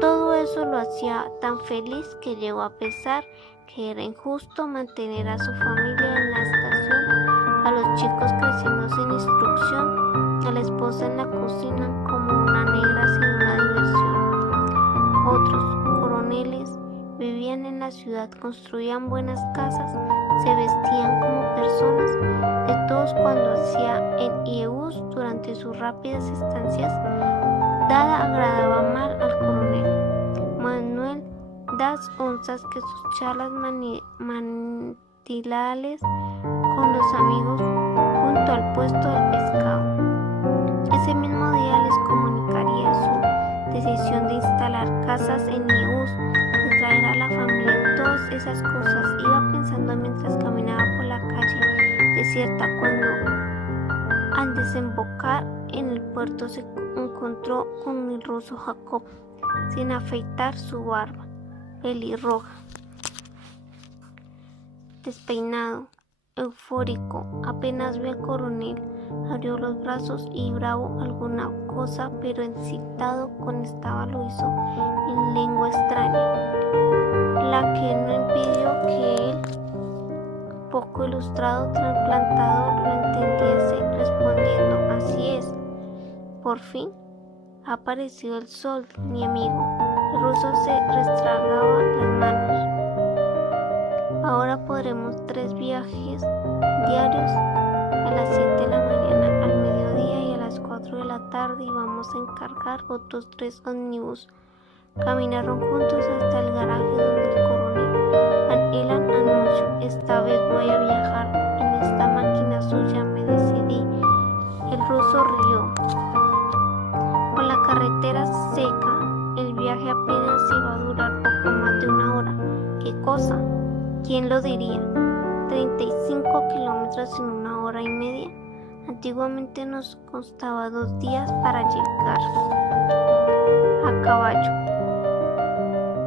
todo eso lo hacía tan feliz que llegó a pensar que era injusto mantener a su familia en la estación, a los chicos creciendo sin instrucción, a la esposa en la cocina como una negra sin una diversión. Otros coroneles vivían en la ciudad, construían buenas casas, se vestían como personas. De todos, cuando hacía en Yeús durante sus rápidas estancias, nada agradaba mal al coronel Manuel das onzas que sus charlas matinales con los amigos junto al puesto del pescado. Ese mismo día les comunicaría su decisión de instalar casas en Yeús, de traer a la familia, todas esas cosas. Iba pensando mientras caminaba por la calle desierta cuando, al desembocar en el puerto, se encontró con el ruso Jacob, sin afeitar su barba pelirroja, despeinado, eufórico. Apenas vio al coronel, abrió los brazos y bravo alguna cosa, pero excitado contestaba, lo hizo en lengua extraña, la que no impidió que él, poco ilustrado trasplantador, lo entendiese, respondiendo: así es, por fin ha aparecido el sol, mi amigo. El ruso se restregaba las manos. Ahora podremos 3 viajes diarios, a las 7 de la mañana, al mediodía y a las 4 de la tarde, y vamos a encargar otros 3 ómnibus. Caminaron juntos hasta el garaje donde el coronel Elan anunció: esta vez voy a viajar en esta máquina suya, me decidí. El ruso rió. Con la carretera seca, el viaje apenas iba a durar poco más de 1 hora. ¿Qué cosa? ¿Quién lo diría? 35 kilómetros en 1 hora y media. Antiguamente nos costaba 2 días para llegar a caballo.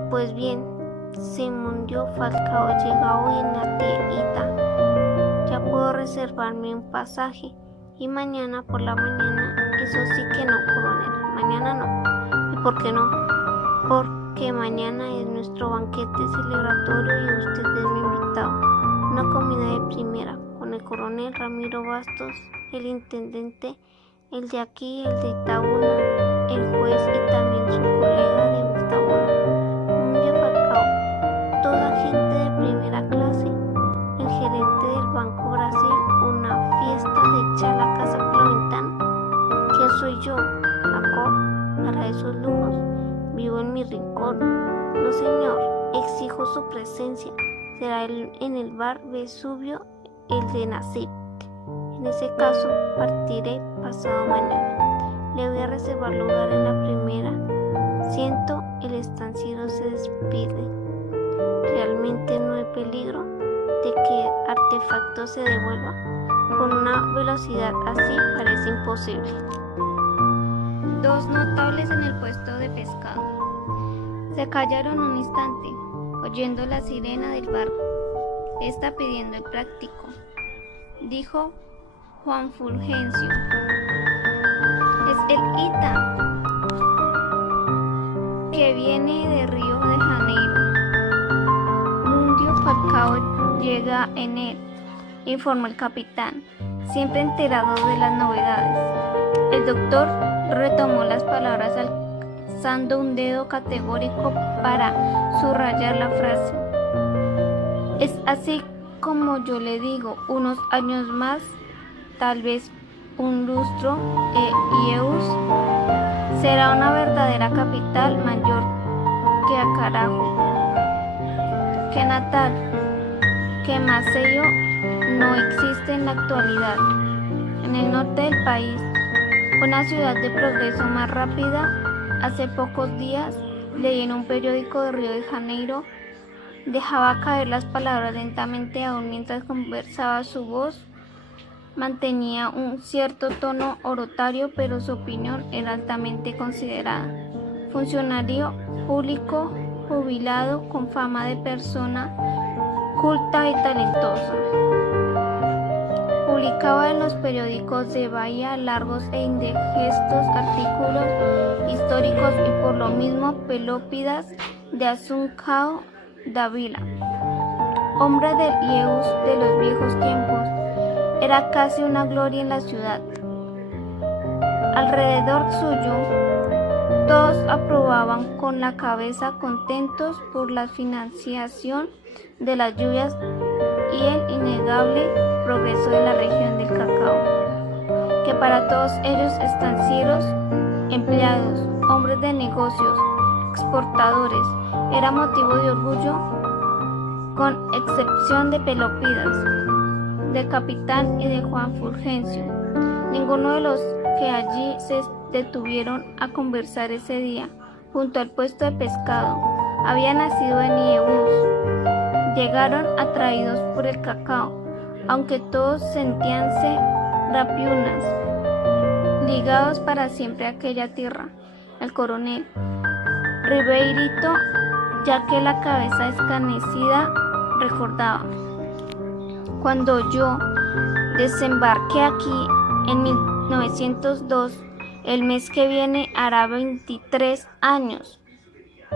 Pues bien, se mundió Falcao, llega hoy en la tieta. Ya puedo reservarme un pasaje. Y mañana por la mañana, eso sí que no, coronel. Mañana no. ¿Y por qué no? Porque mañana es nuestro banquete celebratorio y usted es mi invitado. Una comida de primera con el coronel Ramiro Bastos, el intendente, el de aquí, el de Itabuna, el juez y también su colega de Itabuna. Mundio Falcao, toda gente de primera clase, el gerente del Banco Brasil, una fiesta de echar la casa por la ventana. ¿Quién soy yo, Jacob, para esos lujos? Vivo en mi rincón. No, señor, exijo su presencia. Será en el bar Vesubio, el de Nasip. En ese caso, partiré pasado mañana. Le voy a reservar lugar en la primera. Siento, el estanciero se despide. ¿Realmente no hay peligro de que el artefacto se devuelva? Con una velocidad así parece imposible. 2 notables en el puesto de pescado se callaron un instante, oyendo la sirena del barco. Está pidiendo el práctico, dijo Juan Fulgencio. Es el Ita, que viene de Río de Janeiro. Mundio Falcao llega en él, informó el capitán, siempre enterado de las novedades. El doctor retomó las palabras alzando un dedo categórico para subrayar la frase. Es así como yo le digo, unos años más, tal vez un lustro, Yeús será una verdadera capital mayor que Acarajo, que Natal, que Maceió no existe en la actualidad. En el norte del país, una ciudad de progreso más rápida, hace pocos días leí en un periódico de Río de Janeiro. Dejaba caer las palabras lentamente aún mientras conversaba. Su voz mantenía un cierto tono oratorio, pero su opinión era altamente considerada. Funcionario público jubilado con fama de persona culta y talentosa. Publicaba en los periódicos de Bahía largos e indigestos artículos históricos y por lo mismo pelópidas de Asuncao Dávila. Hombre del IEUS de los viejos tiempos, era casi una gloria en la ciudad. Alrededor suyo, todos aprobaban con la cabeza, contentos por la financiación de las lluvias y el innegable progreso de la región del cacao, que para todos ellos estancieros, empleados, hombres de negocios, exportadores, era motivo de orgullo, con excepción de Pelópidas, del capitán y de Juan Fulgencio. Ninguno de los que allí se detuvieron a conversar ese día junto al puesto de pescado había nacido en IEUS. Llegaron atraídos por el cacao, aunque todos sentíanse rapiunas, ligados para siempre a aquella tierra. El coronel Ribeirito, ya que la cabeza escarnecida, recordaba: cuando yo desembarqué aquí en 1902, el mes que viene hará 23 años.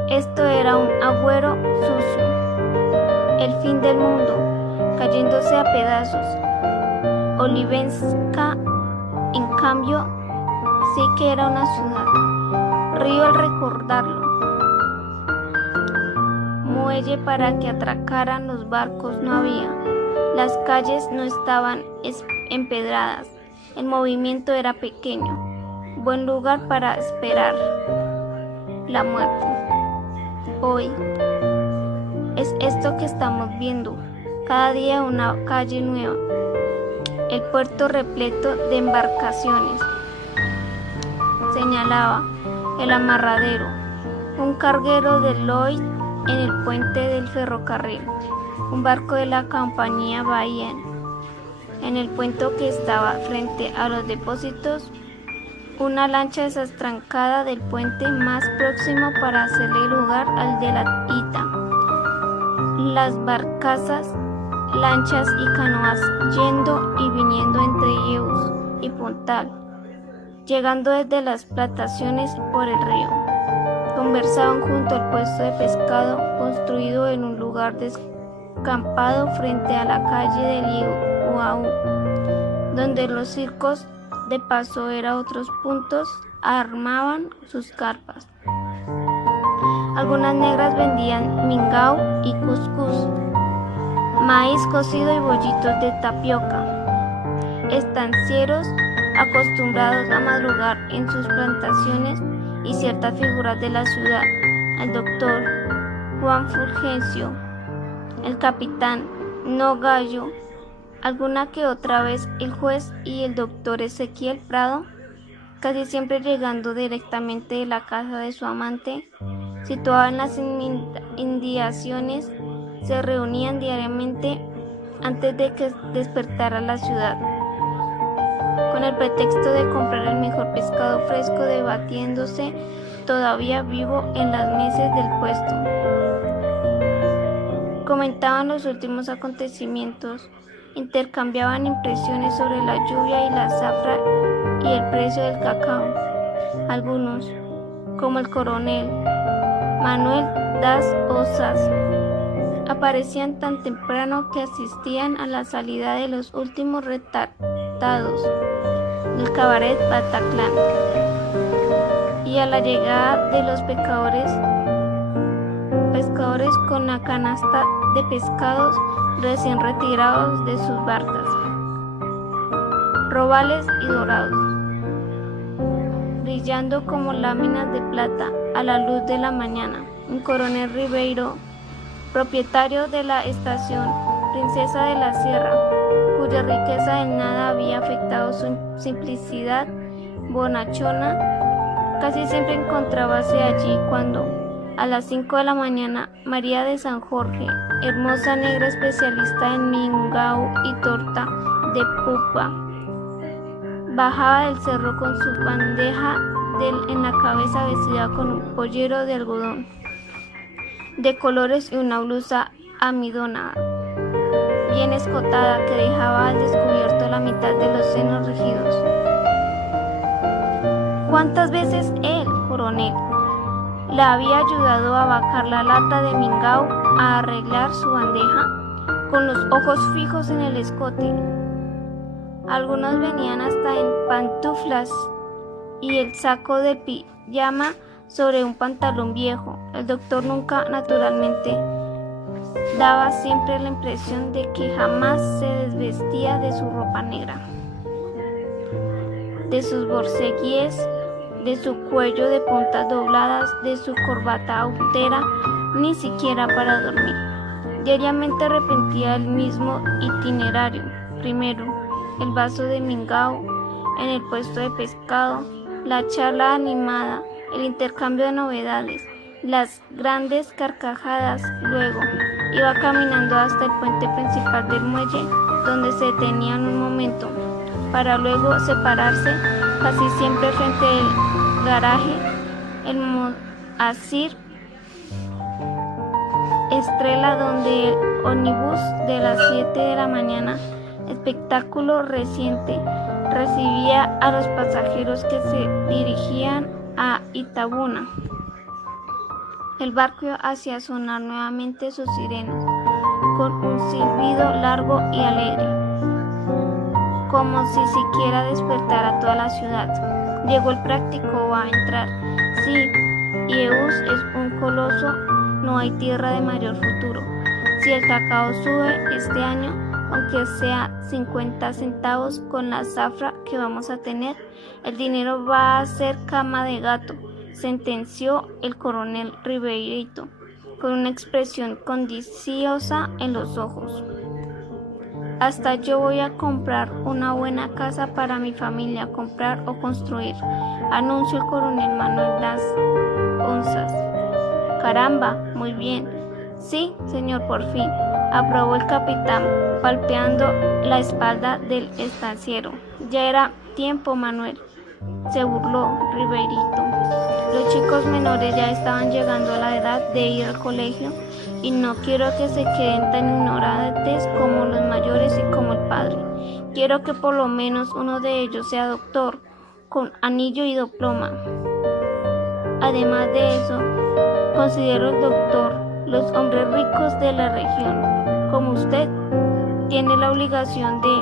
Esto era un agüero sucio, el fin del mundo, cayéndose a pedazos. Olivenska, en cambio, sí que era una ciudad. Río al recordarlo. Muelle para que atracaran los barcos no había. Las calles no estaban empedradas. El movimiento era pequeño. Buen lugar para esperar la muerte. Hoy es esto que estamos viendo. Cada día una calle nueva. El puerto repleto de embarcaciones. Señalaba el amarradero. Un carguero de Lloyd en el puente del ferrocarril. Un barco de la compañía Bahía en el puente que estaba frente a los depósitos. Una lancha desatrancada del puente más próximo para hacerle lugar al de la Ita. Las barcazas, lanchas y canoas yendo y viniendo entre IEUS y Puntal, llegando desde las plantaciones por el río. Conversaban junto al puesto de pescado construido en un lugar descampado frente a la calle del Iuau, donde los circos de paso era otros puntos armaban sus carpas. Algunas negras vendían mingau y cuscús, maíz cocido y bollitos de tapioca. Estancieros acostumbrados a madrugar en sus plantaciones y ciertas figuras de la ciudad, el doctor Juan Fulgencio, el capitán Nogallo, alguna que otra vez el juez y el doctor Ezequiel Prado, casi siempre llegando directamente de la casa de su amante, situada en las inmediaciones, se reunían diariamente antes de que despertara la ciudad, con el pretexto de comprar el mejor pescado fresco, debatiéndose todavía vivo en las mesas del puesto. Comentaban los últimos acontecimientos, intercambiaban impresiones sobre la lluvia y la zafra y el precio del cacao. Algunos, como el coronel Manuel das Osas, aparecían tan temprano que asistían a la salida de los últimos retratados del cabaret Bataclan y a la llegada de los pescadores con la canasta de pescados recién retirados de sus barcas, robales y dorados, brillando como láminas de plata a la luz de la mañana. Un coronel Ribeiro, propietario de la estación Princesa de la Sierra, cuya riqueza en nada había afectado su simplicidad bonachona, casi siempre encontrábase allí cuando, A las 5 de la mañana, María de San Jorge, hermosa negra especialista en mingau y torta de pupa, bajaba del cerro con su bandeja en la cabeza, vestida con un pollero de algodón de colores y una blusa amidonada, bien escotada, que dejaba al descubierto la mitad de los senos rígidos. ¿Cuántas veces el coronel la había ayudado a bajar la lata de mingau, a arreglar su bandeja, con los ojos fijos en el escote? Algunos venían hasta en pantuflas y el saco de pijama sobre un pantalón viejo. El doctor nunca, naturalmente, daba siempre la impresión de que jamás se desvestía de su ropa negra, de sus borceguíes, de su cuello de puntas dobladas, de su corbata austera, ni siquiera para dormir. Diariamente repetía el mismo itinerario. Primero, el vaso de mingau en el puesto de pescado, la charla animada, el intercambio de novedades, las grandes carcajadas. Luego iba caminando hasta el puente principal del muelle, donde se detenían un momento para luego separarse, casi siempre frente al garaje, el Moacir Estrella, donde el ómnibus de las 7 de la mañana, espectáculo reciente, recibía a los pasajeros que se dirigían a Itabuna. El barco hacía sonar nuevamente sus sirenas, con un silbido largo y alegre, como si siquiera despertara toda la ciudad. Llegó el práctico a entrar. Sí, Ieus es un coloso, no hay tierra de mayor futuro. Si el cacao sube este año, aunque sea 50 centavos con la zafra que vamos a tener, el dinero va a ser cama de gato, sentenció el coronel Ribeirito, con una expresión codiciosa en los ojos. Hasta yo voy a comprar una buena casa para mi familia, comprar o construir, anunció el coronel Manuel Las Onzas. Caramba, muy bien. Sí, señor, por fin, aprobó el capitán, palpeando la espalda del estanciero. Ya era tiempo, Manuel, se burló Ribeirito. Los chicos menores ya estaban llegando a la edad de ir al colegio y no quiero que se queden tan ignorantes como los mayores y como el padre. Quiero que por lo menos uno de ellos sea doctor, con anillo y diploma. Además de eso, considero el doctor, los hombres ricos de la región, como usted, tiene la obligación de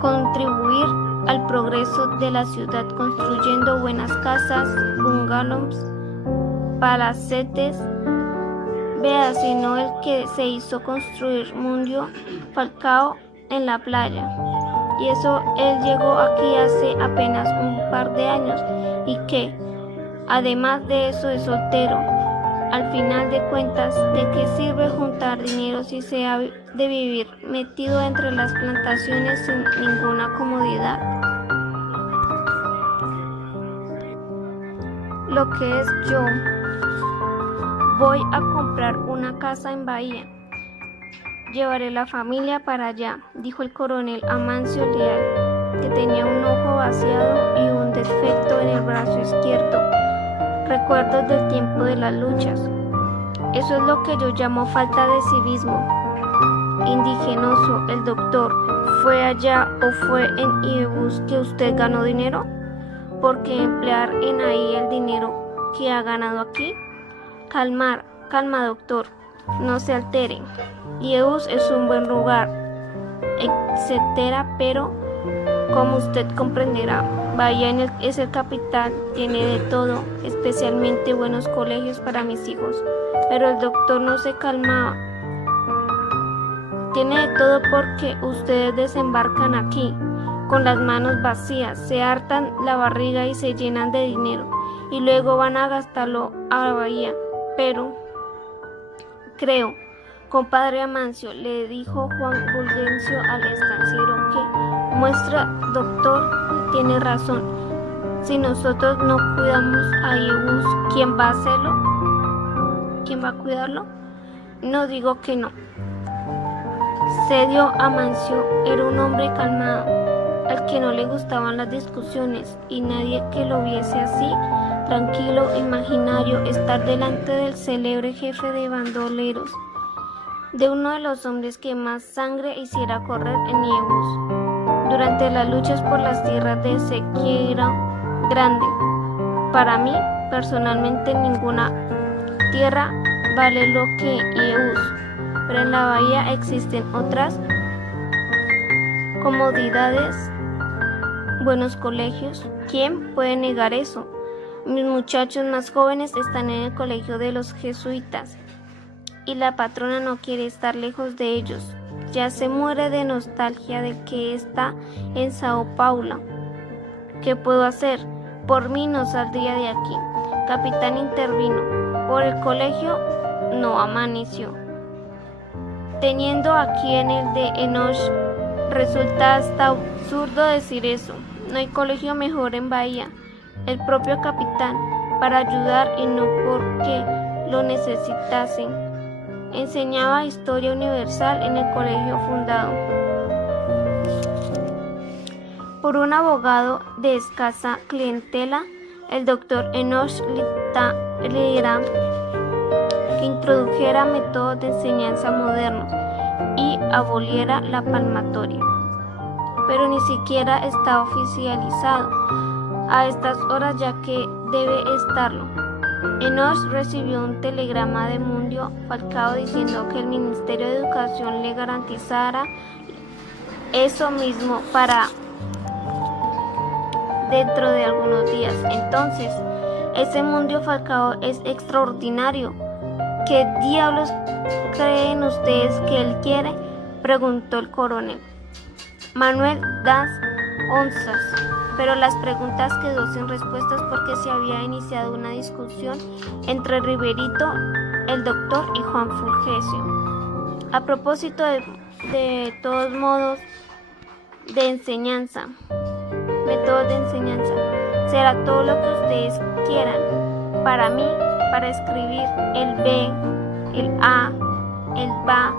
contribuir al progreso de la ciudad construyendo buenas casas, bungalows, palacetes. Vea, sino el que se hizo construir Mundio Falcao en la playa. Y eso él llegó aquí hace apenas un par de años y que, además de eso, es soltero. Al final de cuentas, ¿de qué sirve juntar dinero si se ha de vivir metido entre las plantaciones sin ninguna comodidad? Lo que es yo, voy a comprar una casa en Bahía. Llevaré la familia para allá, dijo el coronel Amancio Leal, que tenía un ojo vaciado y un defecto en el brazo izquierdo. Recuerdos del tiempo de las luchas. Eso es lo que yo llamo falta de civismo. Indigenoso, el doctor. ¿Fue allá o fue en Ieus que usted ganó dinero? ¿Por qué emplear en ahí el dinero que ha ganado aquí? Calma, doctor. No se alteren. Ieus es un buen lugar, etcétera, pero como usted comprenderá, Bahía es el capital, tiene de todo, especialmente buenos colegios para mis hijos. Pero el doctor no se calmaba. Tiene de todo porque ustedes desembarcan aquí con las manos vacías, se hartan la barriga y se llenan de dinero y luego van a gastarlo a Bahía. Pero creo, compadre Amancio, le dijo Juan Fulgencio al estanciero, que muestra, doctor, tiene razón. Si nosotros no cuidamos a Jehús, ¿quién va a hacerlo? ¿Quién va a cuidarlo? No digo que no. Sedio Amancio era un hombre calmado, al que no le gustaban las discusiones, y nadie que lo viese así, tranquilo, imaginario, estar delante del célebre jefe de bandoleros, de uno de los hombres que más sangre hiciera correr en Jehús, durante las luchas por las tierras de Sequeira Grande. Para mí, personalmente, ninguna tierra vale lo que Jehús, pero en la bahía existen otras comodidades, buenos colegios. ¿Quién puede negar eso? Mis muchachos más jóvenes están en el colegio de los jesuitas y la patrona no quiere estar lejos de ellos. Ya se muere de nostalgia de que está en Sao Paulo. ¿Qué puedo hacer? Por mí no saldría de aquí. Capitán intervino. Por el colegio no amaneció. Teniendo aquí en el de Enoch, resulta hasta absurdo decir eso. No hay colegio mejor en Bahía. El propio capitán, para ayudar y no porque lo necesitasen, enseñaba historia universal en el colegio fundado por un abogado de escasa clientela, el doctor Enoch Litera, que introdujera métodos de enseñanza modernos y aboliera la palmatoria. Pero ni siquiera está oficializado a estas horas, ya que debe estarlo. Enoch recibió un telegrama de Mundio Falcao diciendo que el Ministerio de Educación le garantizara eso mismo para dentro de algunos días. Entonces, ese Mundio Falcao es extraordinario. ¿Qué diablos creen ustedes que él quiere?, preguntó el coronel Manuel das Onzas, pero las preguntas quedó sin respuestas porque se había iniciado una discusión entre Riverito, el doctor, y Juan Fulgencio. A propósito de todos modos de enseñanza, métodos de enseñanza, será todo lo que ustedes quieran. Para mí, para escribir el B, el A, el BA,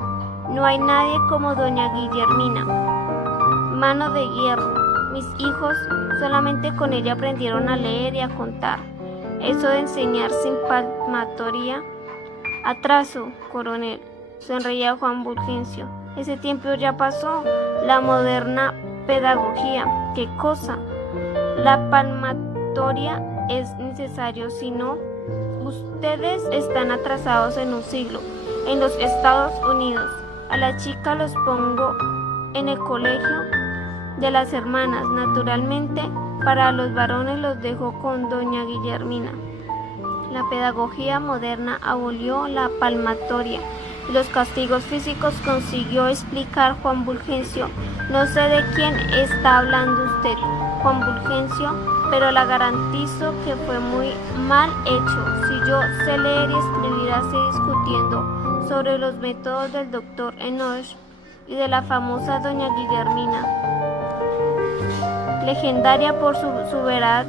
no hay nadie como doña Guillermina, mano de hierro. Mis hijos solamente con ella aprendieron a leer y a contar. Eso de enseñar sin palmatoria. Atraso, coronel, sonreía Juan Fulgencio. Ese tiempo ya pasó. La moderna pedagogía. ¿Qué cosa? La palmatoria es necesario, si no, ustedes están atrasados en un siglo. En los Estados Unidos, a la chica los pongo en el colegio de las hermanas, naturalmente. Para los varones los dejo con doña Guillermina. La pedagogía moderna abolió la palmatoria y los castigos físicos, consiguió explicar Juan Fulgencio. No sé de quién está hablando usted, Juan Fulgencio, pero le garantizo que fue muy mal hecho. Si yo sé leer y escribir así, discutiendo sobre los métodos del doctor Enoch y de la famosa doña Guillermina, legendaria por su verdad,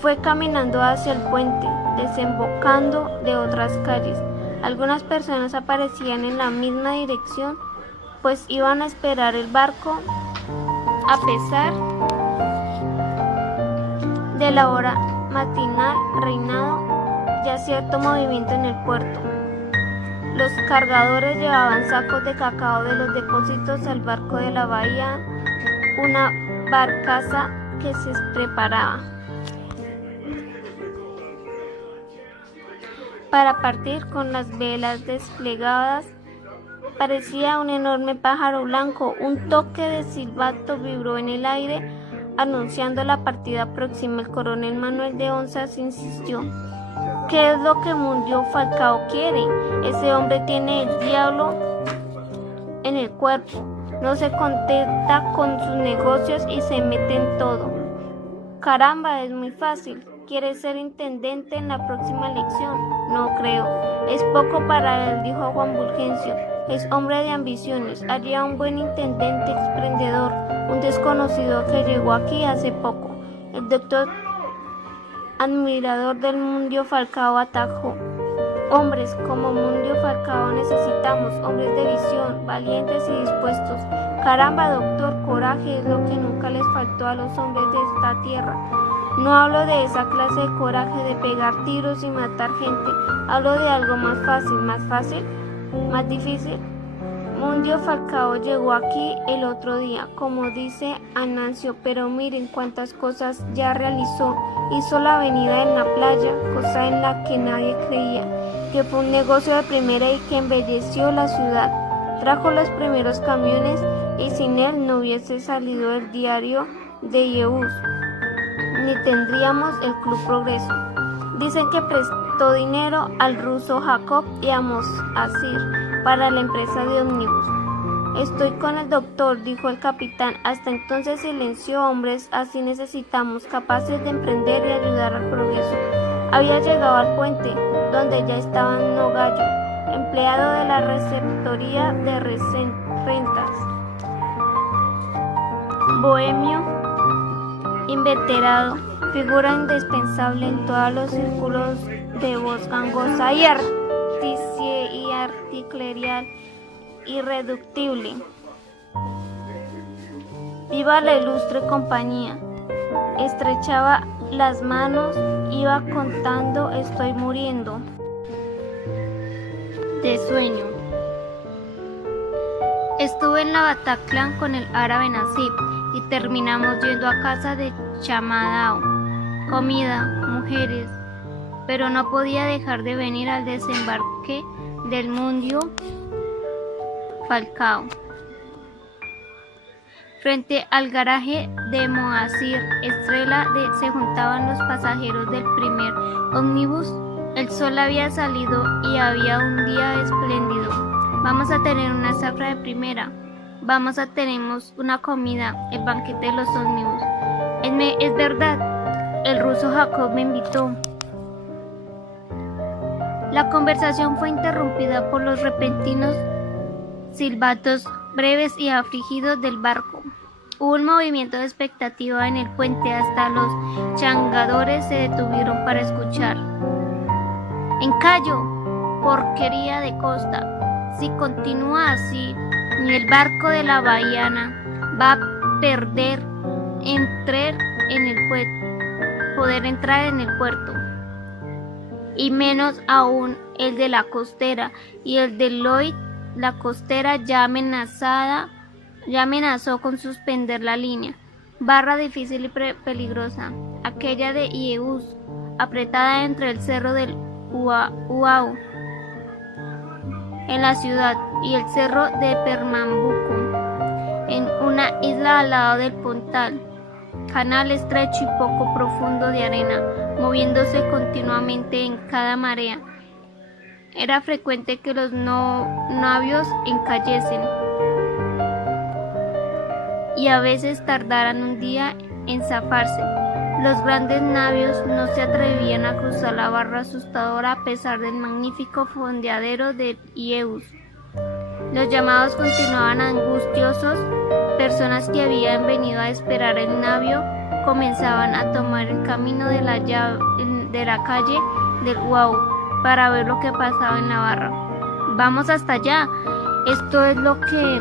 fue caminando hacia el puente, desembocando de otras calles. Algunas personas aparecían en la misma dirección, pues iban a esperar el barco, a pesar de la hora matinal, reinado ya cierto movimiento en el puerto. Los cargadores llevaban sacos de cacao de los depósitos al barco de la bahía, una barcaza que se preparaba para partir con las velas desplegadas. Parecía un enorme pájaro blanco. Un toque de silbato vibró en el aire, anunciando la partida próxima. El coronel Manuel de Onzas insistió. ¿Qué es lo que Mundio Falcao quiere? Ese hombre tiene el diablo en el cuerpo. No se contenta con sus negocios y se mete en todo. Caramba, es muy fácil. ¿Quiere ser intendente en la próxima elección? No creo. Es poco para él, dijo Juan Fulgencio. Es hombre de ambiciones. Haría un buen intendente, emprendedor, un desconocido que llegó aquí hace poco. El doctor, admirador del Mundio Falcao, atajó: hombres como Mundio Falcao necesitamos, hombres de visión, valientes y dispuestos. Caramba, doctor, coraje es lo que nunca les faltó a los hombres de esta tierra. No hablo de esa clase de coraje de pegar tiros y matar gente, hablo de algo más fácil, más difícil. Mundio Falcao llegó aquí el otro día, como dice Anancio, pero miren cuántas cosas ya realizó. Hizo la avenida en la playa, cosa en la que nadie creía, que fue un negocio de primera y que embelleció la ciudad. Trajo los primeros camiones y sin él no hubiese salido el diario de Yeús, ni tendríamos el Club Progreso. Dicen que prestó dinero al ruso Jacob y a Moazir para la empresa de ómnibus. Estoy con el doctor, dijo el capitán. Hasta entonces silenció. Hombres así necesitamos, capaces de emprender y ayudar al progreso. Había llegado al puente, donde ya estaba Nogallo, empleado de la receptoría de rentas. Bohemio, inveterado, figura indispensable en todos los círculos de voz gangosa y articularial, irreductible. Viva la ilustre compañía. Estrechaba las manos, iba contando: estoy muriendo de sueño. Estuve en la Bataclan con el árabe Nasib y terminamos yendo a casa de Chamadao. Comida, mujeres, pero no podía dejar de venir al desembarque del Mundio Falcao. Frente al garaje de Moazir Estrella se juntaban los pasajeros del primer ómnibus. El sol había salido y había un día espléndido. Vamos a tener una zafra de primera. Vamos a tener una comida, el banquete de los ómnibus. Es verdad, el ruso Jacob me invitó. La conversación fue interrumpida por los repentinos silbatos breves y afligidos del barco. Hubo un movimiento de expectativa en el puente, hasta los changadores se detuvieron para escuchar. ¡Encayo! ¡Porquería de costa! Si continúa así, ni el barco de la Bahiana va a poder entrar en el puerto, y menos aún el de la costera, y el de Lloyd. La costera ya amenazó con suspender la línea. Barra difícil y peligrosa, aquella de Yeús, apretada entre el cerro del Uau en la ciudad y el cerro de Pernambuco en una isla al lado del Pontal. Canal estrecho y poco profundo de arena, moviéndose continuamente en cada marea. Era frecuente que los navios encallesen y a veces tardaran un día en zafarse. Los grandes navios no se atrevían a cruzar la barra asustadora a pesar del magnífico fondeadero de Yeús. Los llamados continuaban angustiosos. Personas que habían venido a esperar el navío comenzaban a tomar el camino de la calle del Uau para ver lo que pasaba en la barra. Vamos hasta allá. Esto es lo que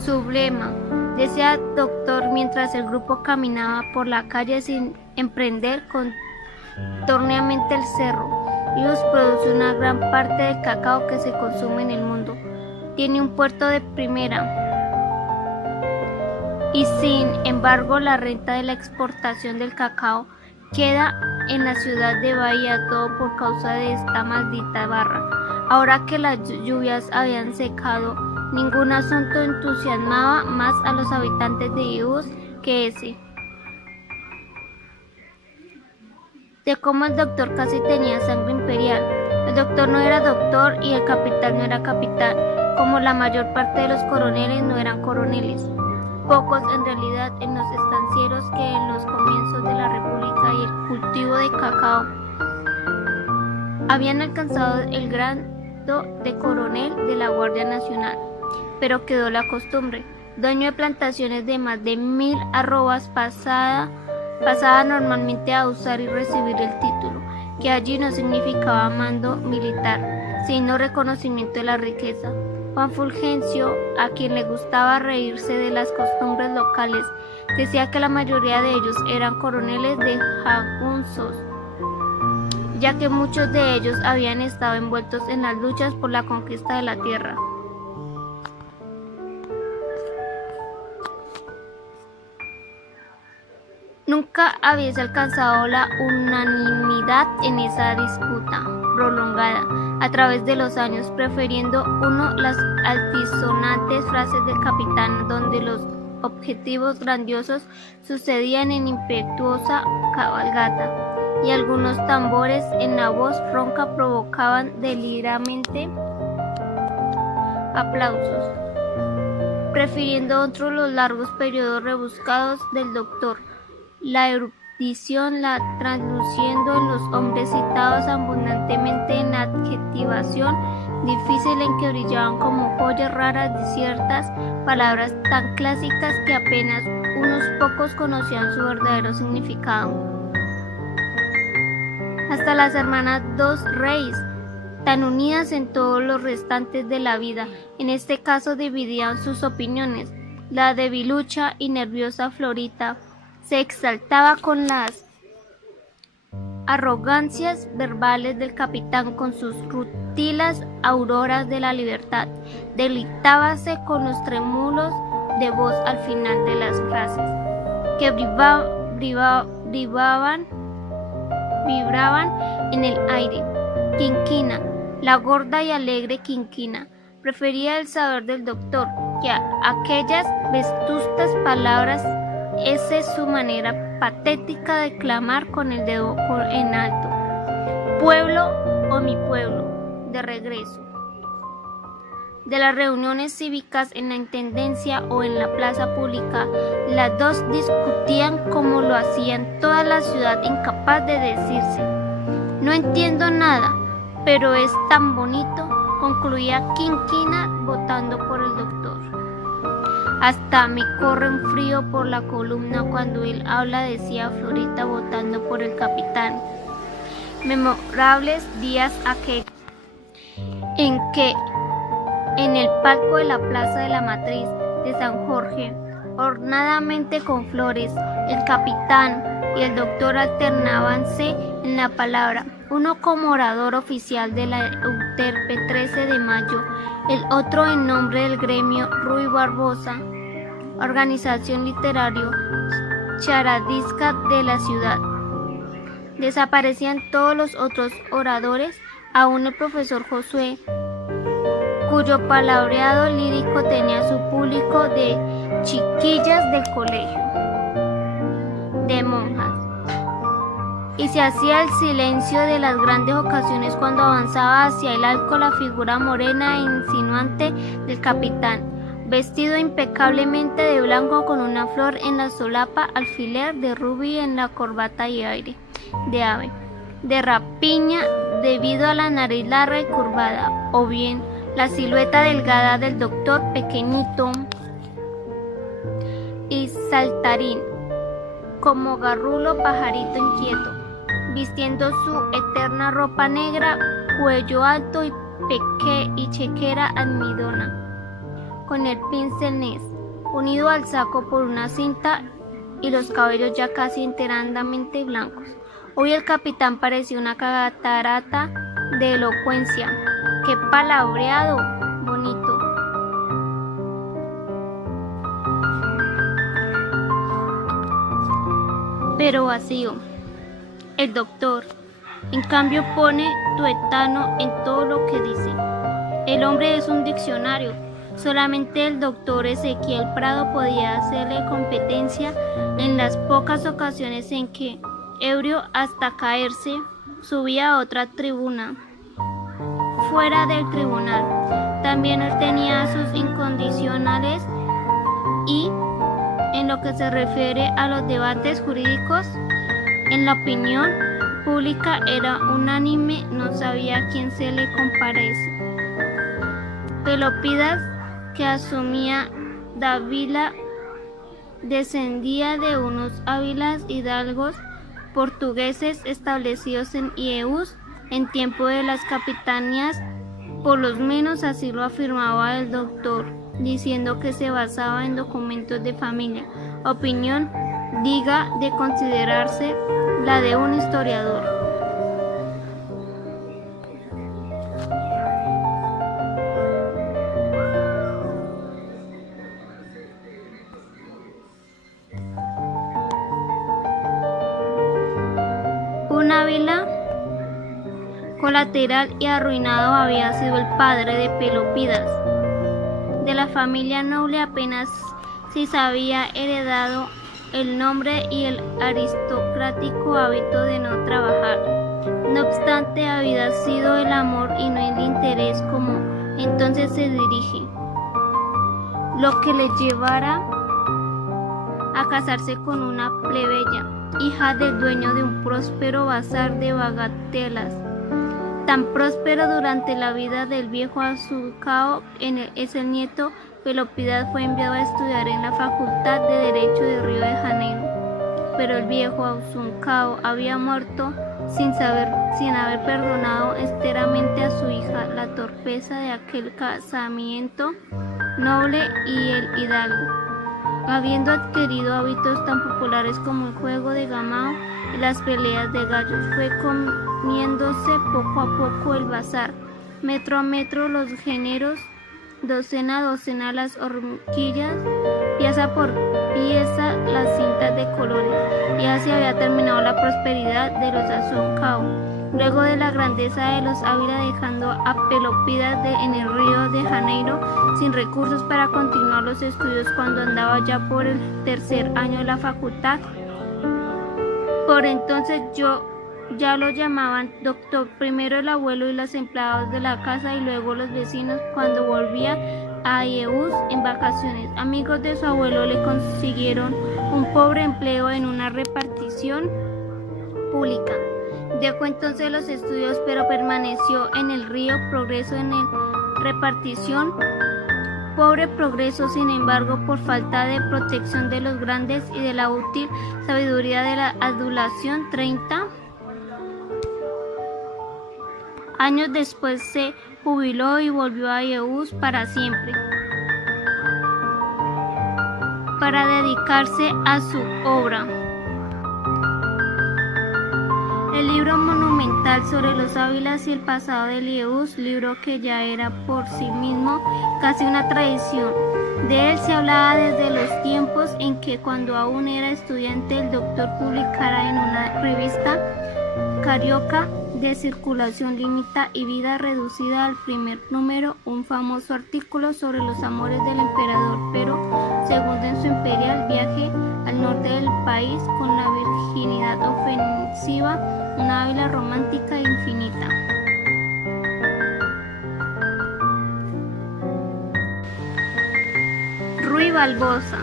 sublema, decía el doctor mientras el grupo caminaba por la calle sin emprender contorneamente el cerro. Ellos produce una gran parte del cacao que se consume en el mundo. Tiene un puerto de primera. Y sin embargo, la renta de la exportación del cacao queda en la ciudad de Bahía, todo por causa de esta maldita barra. Ahora que las lluvias habían secado, ningún asunto entusiasmaba más a los habitantes de Yeús que ese. De cómo el doctor casi tenía sangre imperial. El doctor no era doctor y el capitán no era capitán, como la mayor parte de los coroneles no eran coroneles. Pocos en realidad en los estancieros que en los comienzos de la República y el cultivo de cacao habían alcanzado el grado de coronel de la Guardia Nacional, pero quedó la costumbre. dueño de plantaciones de más de 1000 arrobas, pasaba normalmente a usar y recibir el título, que allí no significaba mando militar, sino reconocimiento de la riqueza. Juan Fulgencio, a quien le gustaba reírse de las costumbres locales, decía que la mayoría de ellos eran coroneles de jagunzos, ya que muchos de ellos habían estado envueltos en las luchas por la conquista de la tierra. Nunca habíase alcanzado la unanimidad en esa disputa prolongada a través de los años, prefiriendo uno las altisonantes frases del capitán, donde los objetivos grandiosos sucedían en impetuosa cabalgata, y algunos tambores en la voz ronca provocaban deliradamente aplausos, prefiriendo otros los largos periodos rebuscados del doctor, la erudición, la trasluciendo en los hombres citados abundantemente en la adjetivación difícil en que brillaban como joyas raras de ciertas palabras tan clásicas que apenas unos pocos conocían su verdadero significado. Hasta las hermanas Dos Reyes, tan unidas en todos los restantes de la vida, en este caso dividían sus opiniones. La debilucha y nerviosa Florita se exaltaba con las arrogancias verbales del capitán, con sus rutilas auroras de la libertad. Deleitábase con los trémulos de voz al final de las frases, que vibraban en el aire. Quinquina, la gorda y alegre Quinquina, prefería el saber del doctor que a aquellas vetustas palabras. Esa es su manera patética de clamar con el dedo en alto: pueblo o mi pueblo, de regreso. De las reuniones cívicas en la intendencia o en la plaza pública, las dos discutían como lo hacían toda la ciudad, incapaz de decirse: no entiendo nada, pero es tan bonito, concluía Quinquina votando por el doctor. Hasta me corre un frío por la columna cuando él habla, decía Florita votando por el capitán. Memorables días aquellos en que en el palco de la Plaza de la Matriz de San Jorge, ornadamente con flores, el capitán y el doctor alternábanse en la palabra, uno como orador oficial de la Euterpe 13 de mayo, el otro en nombre del gremio Ruy Barbosa, organización literario charadisca de la ciudad. Desaparecían todos los otros oradores, aún el profesor Josué, cuyo palabreado lírico tenía su público de chiquillas del colegio, de monjas. Y se hacía el silencio de las grandes ocasiones cuando avanzaba hacia el arco la figura morena e insinuante del capitán, vestido impecablemente de blanco con una flor en la solapa, alfiler de rubí en la corbata y aire de ave, de rapiña debido a la nariz larga y curvada, o bien la silueta delgada del doctor, pequeñito y saltarín, como garrulo pajarito inquieto, vistiendo su eterna ropa negra, cuello alto y chequera almidona, con el pincel Nez unido al saco por una cinta y los cabellos ya casi enteramente blancos. Hoy el capitán parecía una catarata de elocuencia. ¡Qué palabreado bonito! Pero vacío. El doctor, en cambio, pone tuétano en todo lo que dice. El hombre es un diccionario. Solamente el doctor Ezequiel Prado podía hacerle competencia en las pocas ocasiones en que, ebrio hasta caerse, subía a otra tribuna fuera del tribunal. También él tenía sus incondicionales y, en lo que se refiere a los debates jurídicos, en la opinión pública era unánime, no sabía a quién se le comparece. Pelopidas, que asumía Dávila descendía de unos ávilas hidalgos portugueses establecidos en Ilhéus en tiempo de las capitanías, por lo menos así lo afirmaba el doctor, diciendo que se basaba en documentos de familia, opinión diga de considerarse la de un historiador. Un Ávila colateral y arruinado había sido el padre de Pelópidas. De la familia noble apenas si se había heredado el nombre y el aristocrático hábito de no trabajar. No obstante, había sido el amor y no el interés como entonces se dirige, lo que le llevara a casarse con una plebeya, hija del dueño de un próspero bazar de bagatelas. Tan próspero durante la vida del viejo Azucao, es el nieto. Pelópidas fue enviado a estudiar en la Facultad de Derecho de Río de Janeiro, pero el viejo Azucao había muerto sin haber perdonado enteramente a su hija la torpeza de aquel casamiento noble y el hidalgo, habiendo adquirido hábitos tan populares como el juego de gamao y las peleas de gallos, fue comiéndose poco a poco el bazar, metro a metro los géneros, docena a docena las horquillas, pieza por pieza las cintas de colores, y así había terminado la prosperidad de los Azucao. Luego de la grandeza de los Ávila, dejando a Pelópidas en el Río de Janeiro sin recursos para continuar los estudios cuando andaba ya por el tercer año de la facultad. Por entonces ya lo llamaban doctor, primero el abuelo y los empleados de la casa y luego los vecinos cuando volvía a Ilhéus en vacaciones. Amigos de su abuelo le consiguieron un pobre empleo en una repartición pública. Dejó entonces los estudios, pero permaneció en el Río Progreso en el repartición. Pobre progreso, sin embargo, por falta de protección de los grandes y de la útil sabiduría de la adulación. 30 años después se jubiló y volvió a Ilhéus para siempre, para dedicarse a su obra. El libro monumental sobre los Ávilas y el pasado de Ilhéus, libro que ya era por sí mismo casi una tradición. De él se hablaba desde los tiempos en que, cuando aún era estudiante, el doctor publicara en una revista carioca de circulación limitada y vida reducida al primer número un famoso artículo sobre los amores del emperador, pero segundo en su imperial viaje al norte del país con la virginidad ofensiva, una Ávila romántica e infinita. Ruy Barbosa,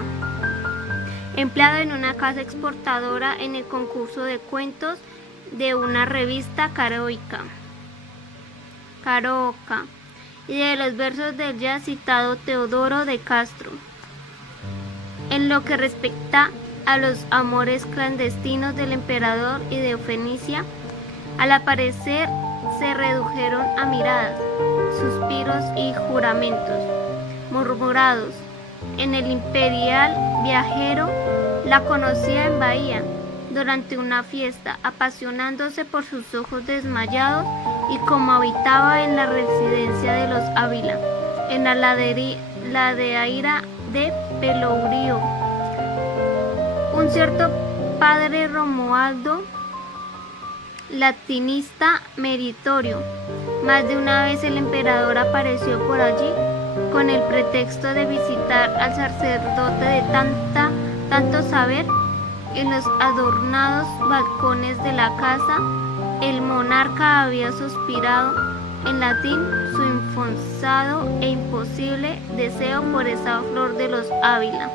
empleado en una casa exportadora en el concurso de cuentos de una revista caroca, y de los versos del ya citado Teodoro de Castro. En lo que respecta a los amores clandestinos del emperador y de Fenicia, al aparecer se redujeron a miradas, suspiros y juramentos murmurados. En el imperial viajero la conocía en Bahía durante una fiesta, apasionándose por sus ojos desmayados, y como habitaba en la residencia de los Ávila, en la ladeira de Pelourio, un cierto padre Romualdo, latinista meritorio. Más de una vez el emperador apareció por allí con el pretexto de visitar al sacerdote de tanto saber. En los adornados balcones de la casa, el monarca había suspirado en latín su inforzado e imposible deseo por esa flor de los Ávila.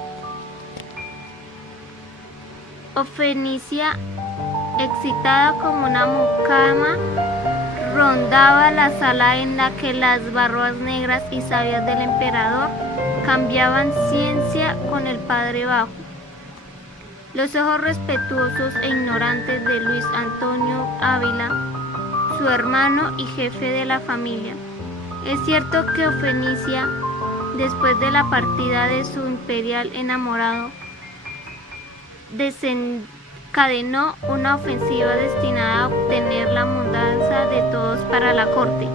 Fenicia, excitada como una mucama, rondaba la sala en la que las barbas negras y sabias del emperador cambiaban ciencia con el padre bajo. Los ojos respetuosos e ignorantes de Luis Antonio Ávila, su hermano y jefe de la familia. Es cierto que Ofenicia, después de la partida de su imperial enamorado, desencadenó una ofensiva destinada a obtener la mudanza de todos para la corte,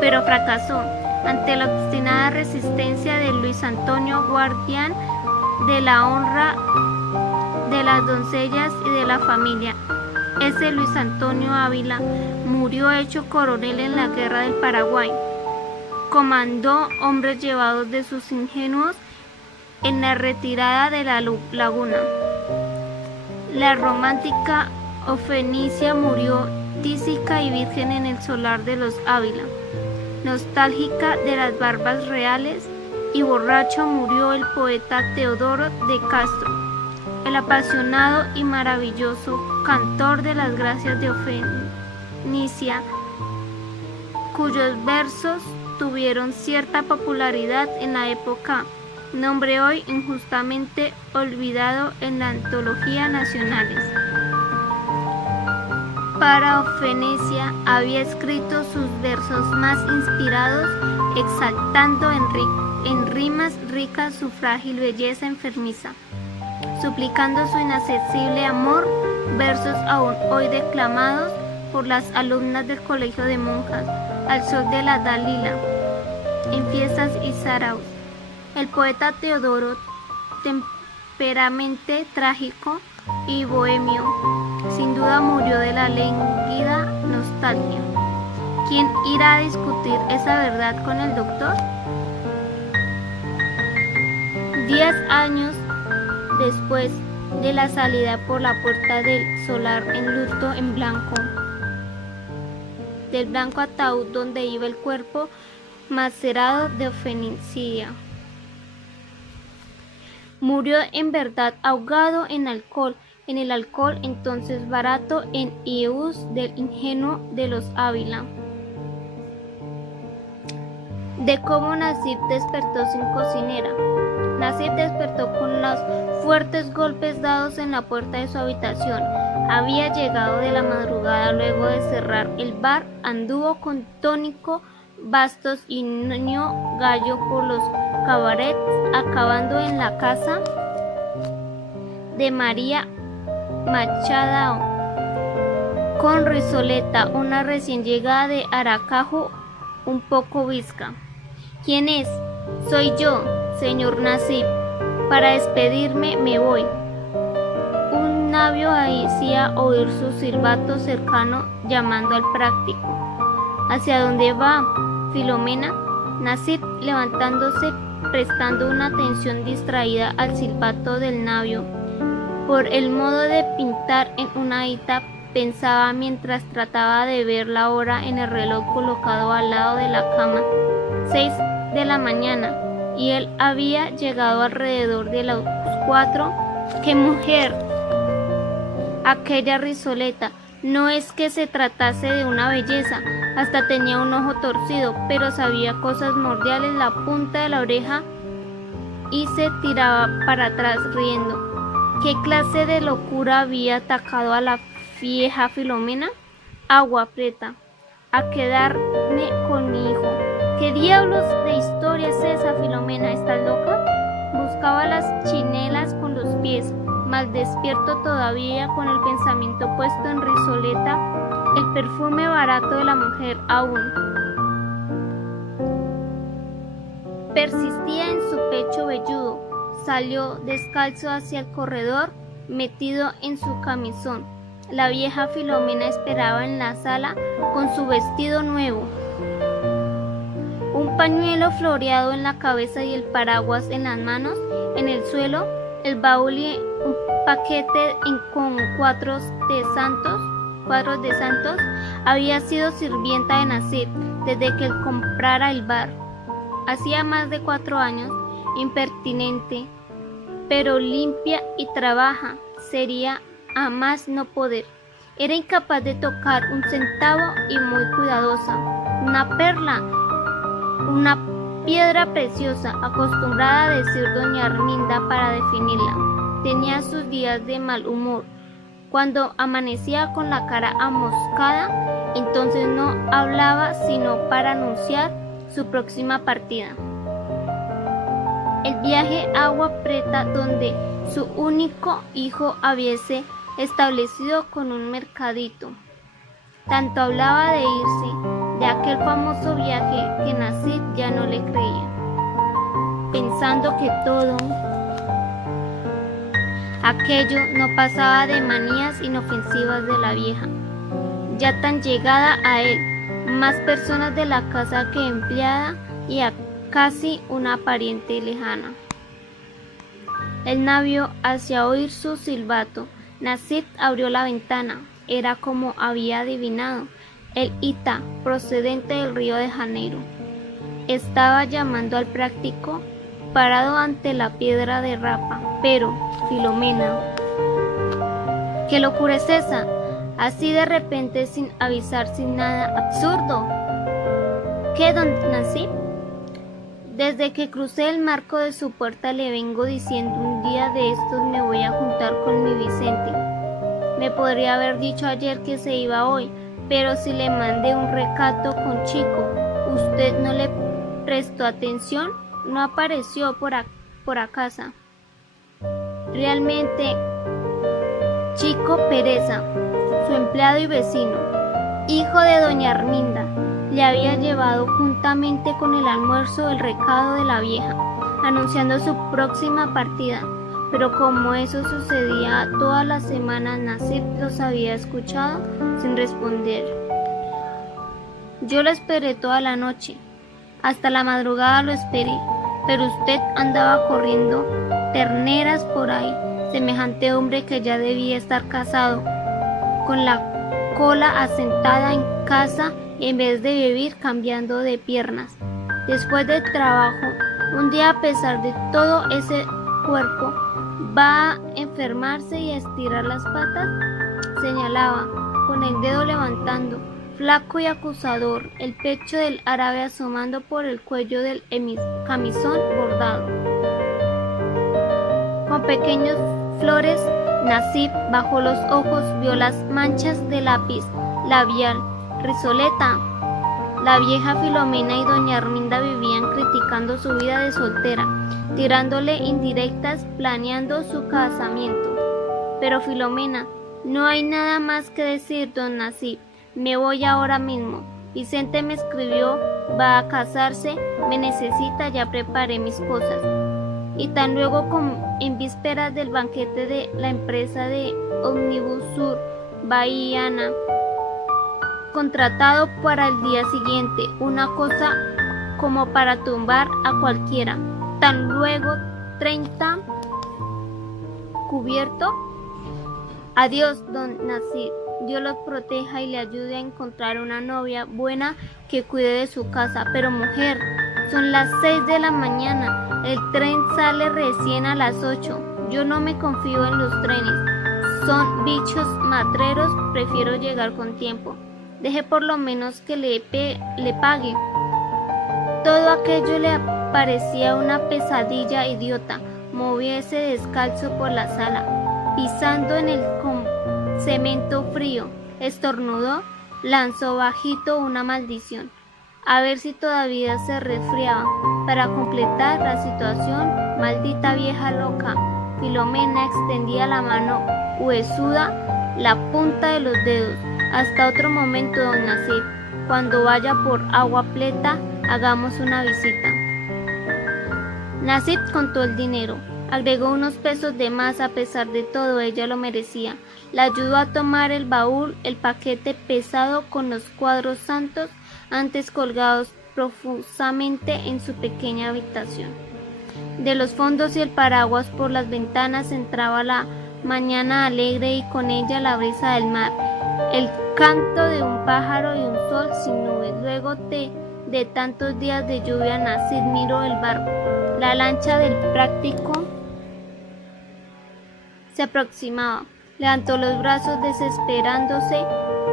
pero fracasó ante la obstinada resistencia de Luis Antonio, guardián de la honra de las doncellas y de la familia. Ese Luis Antonio Ávila murió hecho coronel en la Guerra del Paraguay. Comandó hombres llevados de sus ingenuos en la retirada de la laguna. La romántica Ofenicia murió tísica y virgen en el solar de los Ávila. Nostálgica de las barbas reales y borracho murió el poeta Teodoro de Castro, el apasionado y maravilloso cantor de las gracias de Ofenicia, cuyos versos tuvieron cierta popularidad en la época, nombre hoy injustamente olvidado en las antologías nacionales. Para Ofenicia había escrito sus versos más inspirados, exaltando en rimas ricas su frágil belleza enfermiza, suplicando su inaccesible amor, versos aún hoy declamados por las alumnas del colegio de monjas, al sol de la Dalila, en fiestas y saraos. El poeta Teodoro, temperamente trágico y bohemio, sin duda murió de la lánguida nostalgia. ¿Quién irá a discutir esa verdad con el doctor? 10 años después de la salida por la puerta del solar en luto en blanco, del blanco ataúd donde iba el cuerpo macerado de Ofenicia. Murió en verdad ahogado en el alcohol entonces barato en Ius del ingenuo de los Ávila. De cómo Nasib despertó sin cocinera. Nasib despertó con los fuertes golpes dados en la puerta de su habitación. Había llegado de la madrugada luego de cerrar el bar, anduvo con Tónico, Bastos y Niño Gallo por los cabarets, acabando en la casa de María Machado con Risoleta, una recién llegada de Aracaju, un poco visca. ¿Quién es? Soy yo, señor Nasib. Para despedirme me voy. Un navio hacía oír su silbato cercano llamando al práctico. ¿Hacia dónde va, Filomena? Nasib, levantándose, prestando una atención distraída al silbato del navio. Por el modo de pintar en una hita, pensaba mientras trataba de ver la hora en el reloj colocado al lado de la cama. 6 de la mañana, y él había llegado alrededor de las 4. ¡Qué mujer! Aquella Risoleta. No es que se tratase de una belleza, hasta tenía un ojo torcido, pero sabía cosas mordiales, la punta de la oreja, y se tiraba para atrás riendo. ¿Qué clase de locura había atacado a la vieja Filomena? Agua prieta. A quedarme con mi hijo. ¿Qué diablos de historia es esa, Filomena? ¿Estás loca? Buscaba las chinelas con los pies, mal despierto todavía, con el pensamiento puesto en Risoleta, el perfume barato de la mujer aún persistía en su pecho velludo. Salió descalzo hacia el corredor, metido en su camisón. La vieja Filomena esperaba en la sala con su vestido nuevo, un pañuelo floreado en la cabeza y el paraguas en las manos. En el suelo, el baúl y un paquete con cuadros de santos. Había sido sirvienta de Nasib desde que él comprara el bar. Hacía más de 4 años, impertinente, pero limpia y trabaja, sería a más no poder. Era incapaz de tocar un centavo y muy cuidadosa. Una perla, una piedra preciosa, acostumbrada a decir doña Arminda para definirla. Tenía sus días de mal humor. Cuando amanecía con la cara amoscada, entonces no hablaba sino para anunciar su próxima partida. El viaje a Agua Prieta, donde su único hijo hubiese establecido con un mercadito. Tanto hablaba de irse de aquel famoso viaje que Nasib ya no le creía, pensando que todo aquello no pasaba de manías inofensivas de la vieja, ya tan llegada a él, más personas de la casa que empleada y a casi una pariente lejana. El navío hacía oír su silbato. Nasib abrió la ventana. Era como había adivinado, el Ita, procedente del Río de Janeiro. Estaba llamando al práctico, parado ante la piedra de Rapa. Pero, Filomena, ¿qué locura es esa? Así de repente, sin avisar, sin nada, absurdo. ¿Qué, don Nasib? Desde que crucé el marco de su puerta le vengo diciendo, un día de estos me voy a juntar con mi Vicente. Me podría haber dicho ayer que se iba hoy, pero si le mandé un recato con Chico, usted no le prestó atención, no apareció por casa. Realmente, Chico Pereza, su empleado y vecino, hijo de doña Arminda, le había llevado juntamente con el almuerzo el recado de la vieja, anunciando su próxima partida, pero como eso sucedía todas las semanas, Nasib los había escuchado sin responder. Yo lo esperé toda la noche, hasta la madrugada lo esperé, pero usted andaba corriendo terneras por ahí, semejante hombre que ya debía estar casado, con la cola asentada en casa, en vez de vivir cambiando de piernas. Después del trabajo, un día a pesar de todo ese cuerpo, va a enfermarse y a estirar las patas, señalaba, con el dedo levantando, flaco y acusador, el pecho del árabe asomando por el cuello del camisón bordado. Con pequeños flores, Nasib bajó los ojos, vio las manchas de lápiz labial. Risoleta. La vieja Filomena y doña Arminda vivían criticando su vida de soltera, tirándole indirectas, planeando su casamiento. Pero Filomena, no hay nada más que decir, don Nasib. Me voy ahora mismo. Vicente me escribió, va a casarse, me necesita, ya preparé mis cosas. Y tan luego como en vísperas del banquete de la empresa de Omnibus Sur Bahiana, contratado para el día siguiente, una cosa como para tumbar a cualquiera. Tan luego 30 cubierto. Adiós, don Nasib. Dios los proteja y le ayude a encontrar una novia buena que cuide de su casa. Pero mujer, son las 6 de la mañana. El tren sale recién a las 8. Yo no me confío en los trenes. Son bichos matreros, prefiero llegar con tiempo. Deje por lo menos que le pague. Todo aquello le parecía una pesadilla idiota. Moviese descalzo por la sala, pisando en el cemento frío. Estornudó, lanzó bajito una maldición. A ver si todavía se resfriaba. Para completar la situación, maldita vieja loca. Filomena extendía la mano huesuda, la punta de los dedos. Hasta otro momento, don Nasib. Cuando vaya por Agua Prieta, hagamos una visita. Nasib contó el dinero. Agregó unos pesos de más, a pesar de todo, ella lo merecía. La ayudó a tomar el baúl, el paquete pesado con los cuadros santos, antes colgados profusamente en su pequeña habitación. De los fondos y el paraguas por las ventanas entraba la mañana alegre y con ella la brisa del mar, el canto de un pájaro y un sol sin nubes. Luego de tantos días de lluvia, Nasib miró el barco. La lancha del práctico se aproximaba. Levantó los brazos desesperándose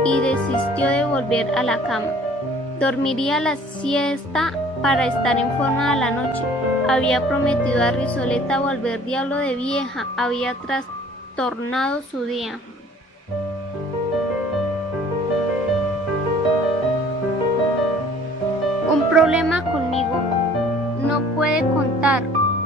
y desistió de volver a la cama. Dormiría la siesta para estar en forma a la noche. Había prometido a Risoleta volver diablo de vieja. Había trastornado su día. Un problema conmigo. No puede contar,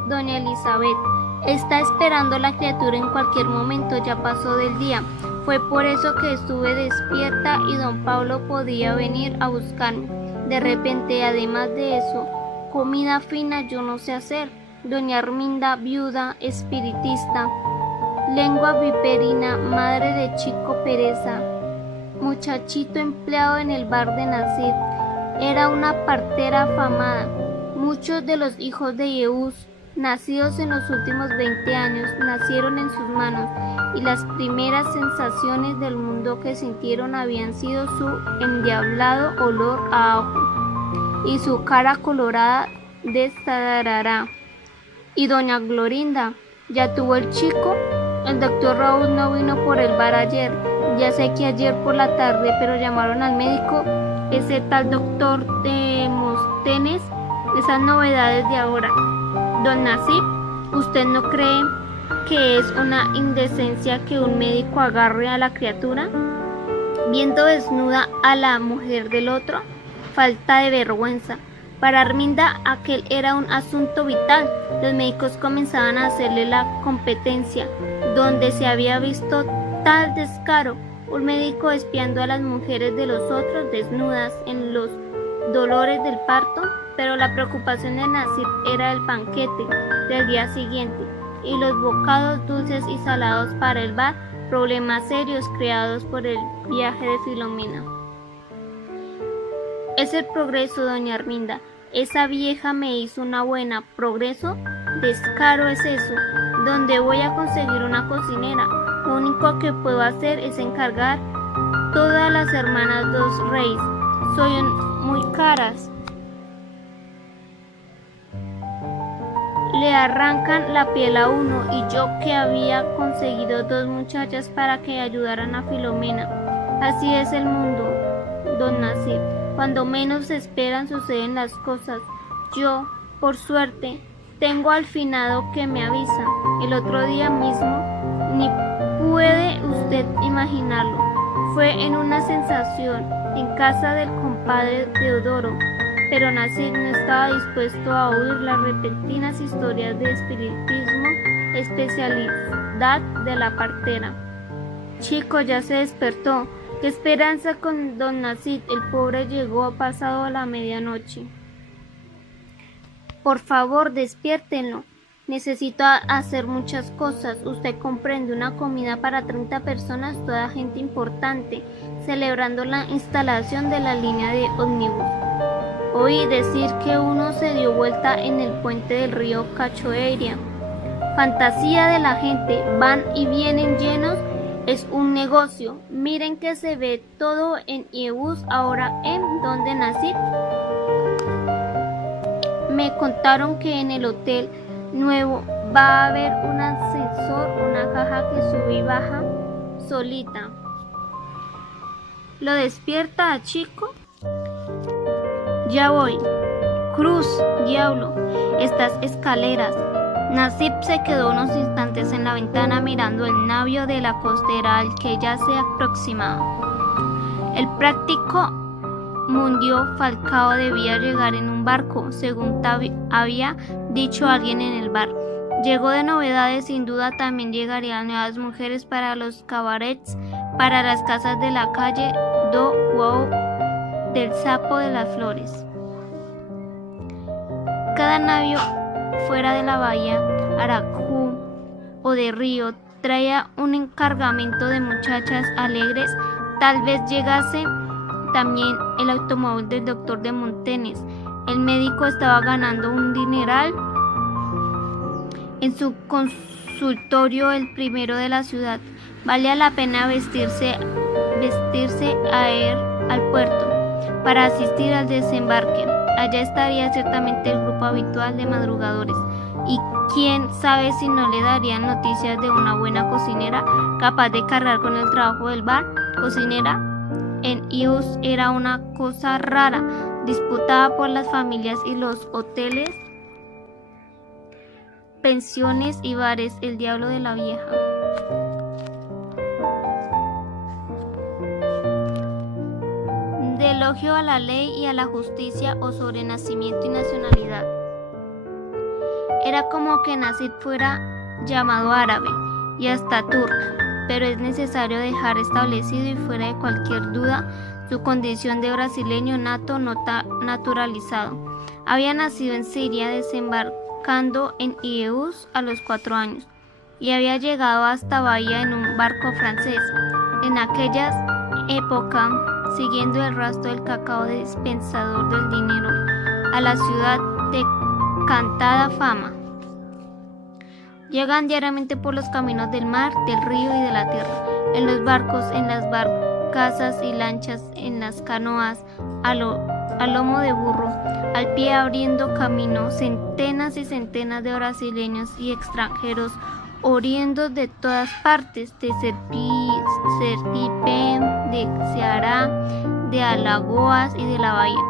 doña Elizabeth. Está esperando la criatura en cualquier momento, ya pasó del día. Fue por eso que estuve despierta y don Pablo podía venir a buscarme. De repente, además de eso, comida fina yo no sé hacer. Doña Arminda, viuda, espiritista, lengua viperina, madre de Chico Pereza, muchachito empleado en el bar de Nacid, era una partera afamada. Muchos de los hijos de Yehús, nacidos en los últimos 20 años, nacieron en sus manos, y las primeras sensaciones del mundo que sintieron habían sido su endiablado olor a ajo y su cara colorada de tarará. Y doña Glorinda ya tuvo el chico. El doctor Raúl no vino por el bar ayer. Ya sé que ayer por la tarde, pero llamaron al médico, ese tal doctor Demóstenes. Esas novedades de ahora. Don Nasib, ¿usted no cree que es una indecencia que un médico agarre a la criatura viendo desnuda a la mujer del otro? Falta de vergüenza. Para Arminda aquel era un asunto vital. Los médicos comenzaban a hacerle la competencia. Donde se había visto tal descaro, un médico espiando a las mujeres de los otros desnudas en los dolores del parto. Pero la preocupación de Nasib era el banquete del día siguiente y los bocados dulces y salados para el bar, problemas serios creados por el viaje de Filomena. Es el progreso, doña Arminda. Esa vieja me hizo una buena. ¿Progreso? Descaro es eso. ¿Dónde voy a conseguir una cocinera? Lo único que puedo hacer es encargar todas las hermanas dos reyes. Son muy caras. Le arrancan la piel a uno, y yo que había conseguido 2 muchachas para que ayudaran a Filomena. Así es el mundo, don Nasib. Cuando menos se esperan suceden las cosas. Yo, por suerte, tengo al finado que me avisa. El otro día mismo, ni puede usted imaginarlo, fue en una sensación en casa del compadre Teodoro. Pero Nasib no estaba dispuesto a oír las repentinas historias de espiritismo, especialidad de la partera. Chico ya se despertó. ¡Qué esperanza con don Nasib! El pobre llegó pasado la medianoche. Por favor, despiértenlo. Necesito hacer muchas cosas. Usted comprende, una comida para 30 personas, toda gente importante, celebrando la instalación de la línea de ómnibus. Oí decir que uno se dio vuelta en el puente del río Cachoeira. Fantasía de la gente, van y vienen llenos, es un negocio. Miren que se ve todo en Yehús ahora en donde nací. Me contaron que en el hotel nuevo va a haber un ascensor, una caja que sube y baja solita. ¿Lo despierta a Chico? Ya voy. Cruz, diablo, estas escaleras. Nasib se quedó unos instantes en la ventana mirando el navío de la costera al que ya se aproximaba. El práctico Mundio Falcao debía llegar en un barco, según había dicho alguien en el bar. Llegó de novedades, sin duda también llegarían nuevas mujeres para los cabarets, para las casas de la calle Do Wow del Sapo de las Flores. Cada navío fuera de la bahía Aracú o de Río traía un encargamento de muchachas alegres. Tal vez llegase también el automóvil del doctor de Montenes. El médico estaba ganando un dineral en su consultorio, el primero de la ciudad. Valía la pena vestirse a ir al puerto para asistir al desembarque. allá estaría ciertamente el grupo habitual de madrugadores, y quién sabe si no le darían noticias de una buena cocinera capaz de cargar con el trabajo del bar. Cocinera en Ius era una cosa rara, disputada por las familias y los hoteles, pensiones y bares, el diablo de la vieja. De elogio a la ley y a la justicia o sobre nacimiento y nacionalidad. Era como que Nasib fuera llamado árabe y hasta turco, pero es necesario dejar establecido y fuera de cualquier duda su condición de brasileño nato naturalizado. Había nacido en Siria, desembarcando en Ius a los 4 años, y había llegado hasta Bahía en un barco francés. En aquella época, siguiendo el rastro del cacao dispensador del dinero a la ciudad de cantada fama. Llegan diariamente por los caminos del mar, del río y de la tierra, en los barcos, en las barcazas y lanchas, en las canoas, al lomo de burro, al pie abriendo camino, centenas y centenas de brasileños y extranjeros oriundos de todas partes, de Sergipe, de Ceará, de Alagoas y de la Bahía,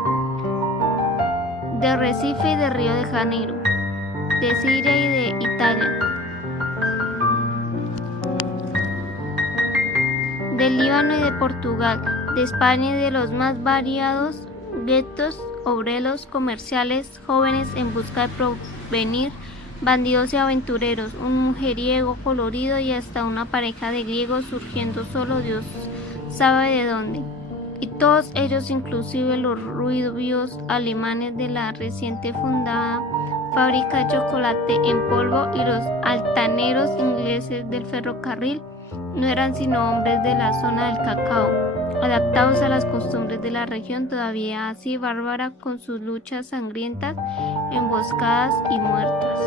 de Recife y de Río de Janeiro, de Siria y de Italia, del Líbano y de Portugal, de España y de los más variados guetos, obreros, comerciales, jóvenes en busca de porvenir, bandidos y aventureros, un mujeriego colorido y hasta una pareja de griegos surgiendo solo Dios sabe de dónde. Y todos ellos, inclusive los rubios alemanes de la reciente fundada fábrica de chocolate en polvo y los altaneros ingleses del ferrocarril, no eran sino hombres de la zona del cacao, adaptados a las costumbres de la región todavía así bárbara, con sus luchas sangrientas, emboscadas y muertas.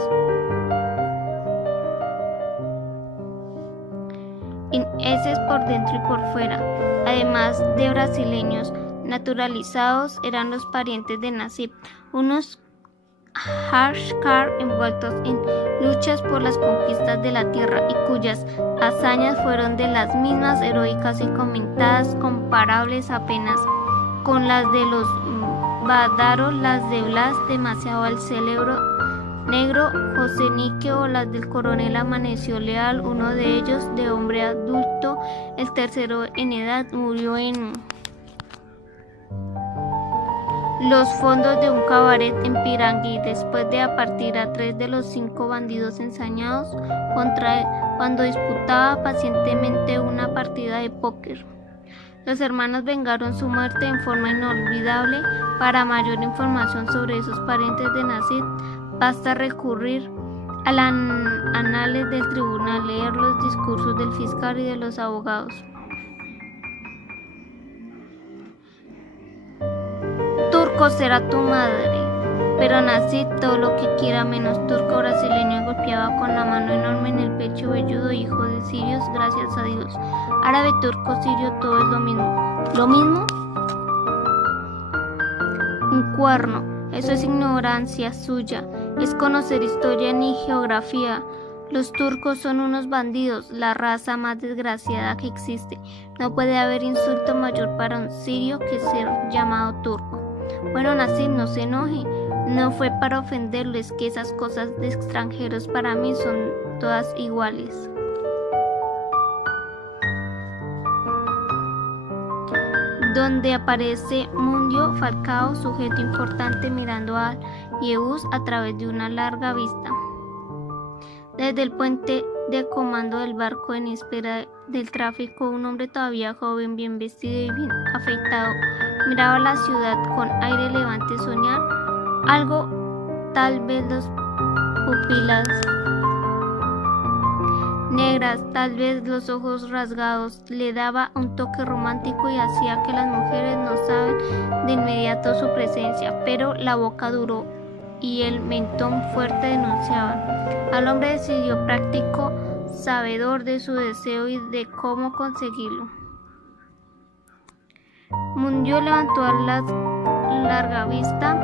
Ingleses por dentro y por fuera, además de brasileños naturalizados, eran los parientes de Nasib, unos Hashkar envueltos en luchas por las conquistas de la tierra y cuyas hazañas fueron de las mismas heroicas y comentadas, comparables apenas con las de los bávaros, las de Blas, demasiado al cerebro negro, Josenique o las del coronel Amaneció Leal, uno de ellos de hombre adulto, el tercero en edad murió en los fondos de un cabaret en Pirangui, después de apartir a 3 de los 5 bandidos ensañados contra él, cuando disputaba pacientemente una partida de póker. Los hermanos vengaron su muerte en forma inolvidable. Para mayor información sobre esos parientes de Nasib, basta recurrir a las anales del tribunal, leer los discursos del fiscal y de los abogados. Turco será tu madre, pero Nasib todo lo que quiera menos turco brasileño, golpeaba con la mano enorme en el pecho velludo, hijo de sirios, gracias a Dios. Árabe, turco, sirio, todo es lo mismo. ¿Lo mismo? Un cuerno, eso es ignorancia suya, es conocer historia ni geografía. Los turcos son unos bandidos, la raza más desgraciada que existe. No puede haber insulto mayor para un sirio que ser llamado turco. Bueno, Nasib, no se enoje, no fue para ofenderlo, es que esas cosas de extranjeros para mí son todas iguales. Donde aparece Mundio Falcao, sujeto importante mirando a Ius a través de una larga vista. Desde el puente de comando del barco, en espera del tráfico, un hombre todavía joven, bien vestido y bien afeitado, miraba la ciudad con aire levante soñar algo, tal vez las pupilas negras, tal vez los ojos rasgados, le daba un toque romántico y hacía que las mujeres no saben de inmediato su presencia, pero la boca duró y el mentón fuerte denunciaba. Al hombre decidió práctico, sabedor de su deseo y de cómo conseguirlo. Mundio levantó a la larga vista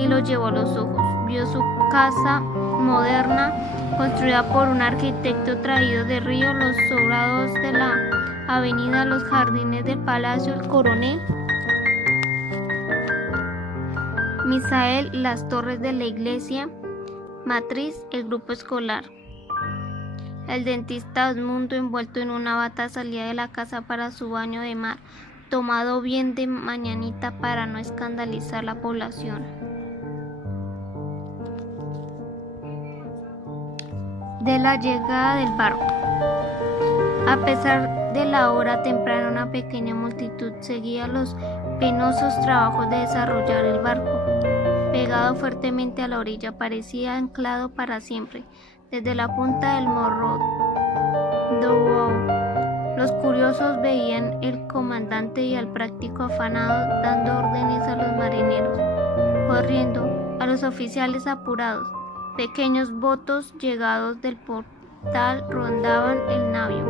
y lo llevó a los ojos. Vio su casa moderna, construida por un arquitecto traído de Río, los sobrados de la avenida, los jardines del Palacio El Coronel, Misael, las torres de la iglesia matriz, el grupo escolar. El dentista Edmundo, envuelto en una bata, salía de la casa para su baño de mar, tomado bien de mañanita para no escandalizar la población. De la llegada del barco. A pesar de la hora temprana, una pequeña multitud seguía los penosos trabajos de desarrollar el barco. Pegado fuertemente a la orilla, parecía anclado para siempre, desde la punta del morro Douau. Los curiosos veían el comandante y al práctico afanado, dando órdenes a los marineros, corriendo, a los oficiales apurados. Pequeños botos llegados del portal rondaban el navío.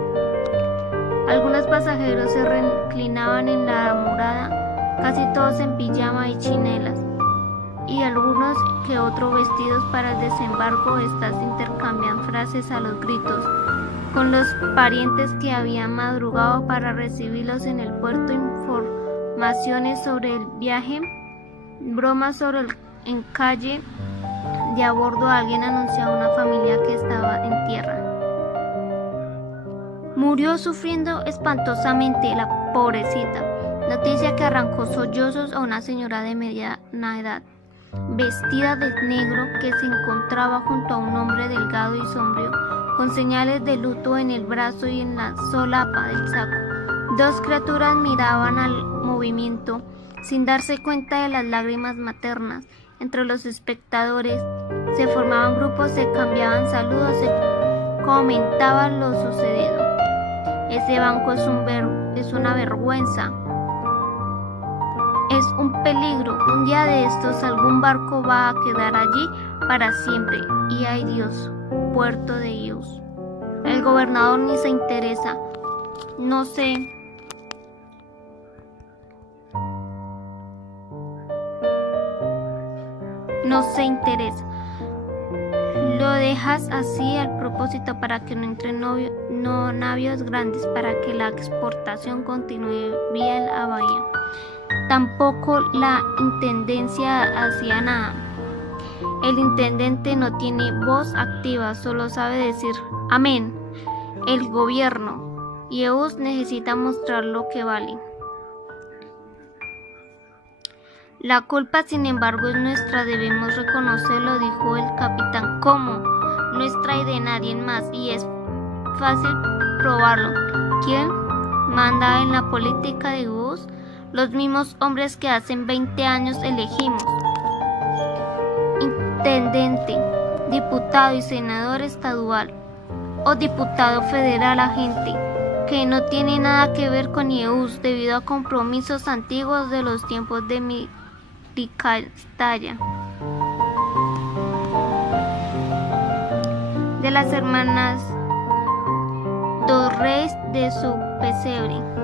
Algunos pasajeros se reclinaban en la murada, casi todos en pijama y chinelas, y algunos que otros vestidos para el desembarco. Estas intercambian frases a los gritos con los parientes que habían madrugado para recibirlos en el puerto, informaciones sobre el viaje, bromas sobre el encalle de a bordo. Alguien anunciaba a una familia que estaba en tierra. Murió sufriendo espantosamente la pobrecita, noticia que arrancó sollozos a una señora de mediana edad, vestida de negro, que se encontraba junto a un hombre delgado y sombrío, con señales de luto en el brazo y en la solapa del saco. Dos criaturas miraban al movimiento, sin darse cuenta de las lágrimas maternas. Entre los espectadores se formaban grupos, se cambiaban saludos, se comentaban lo sucedido. Ese banco es una vergüenza. Es un peligro. Un día de estos algún barco va a quedar allí para siempre. Y ay Dios, puerto de Dios. El gobernador ni se interesa. No se interesa. Lo dejas así al propósito, para que no entren navios grandes, para que la exportación continúe bien a bahía. Tampoco la intendencia hacía nada. El intendente no tiene voz activa, solo sabe decir amén. El gobierno y EUS necesita mostrar lo que vale. La culpa, sin embargo, es nuestra, debemos reconocerlo, dijo el capitán. ¿Cómo? Nuestra y de nadie más, y es fácil probarlo. ¿Quién manda en la política de EUS? Los mismos hombres que hace 20 años elegimos. Intendente, diputado y senador estadual, o diputado federal agente, que no tiene nada que ver con EUS debido a compromisos antiguos de los tiempos de Castalla, de las hermanas Torres de su pesebre.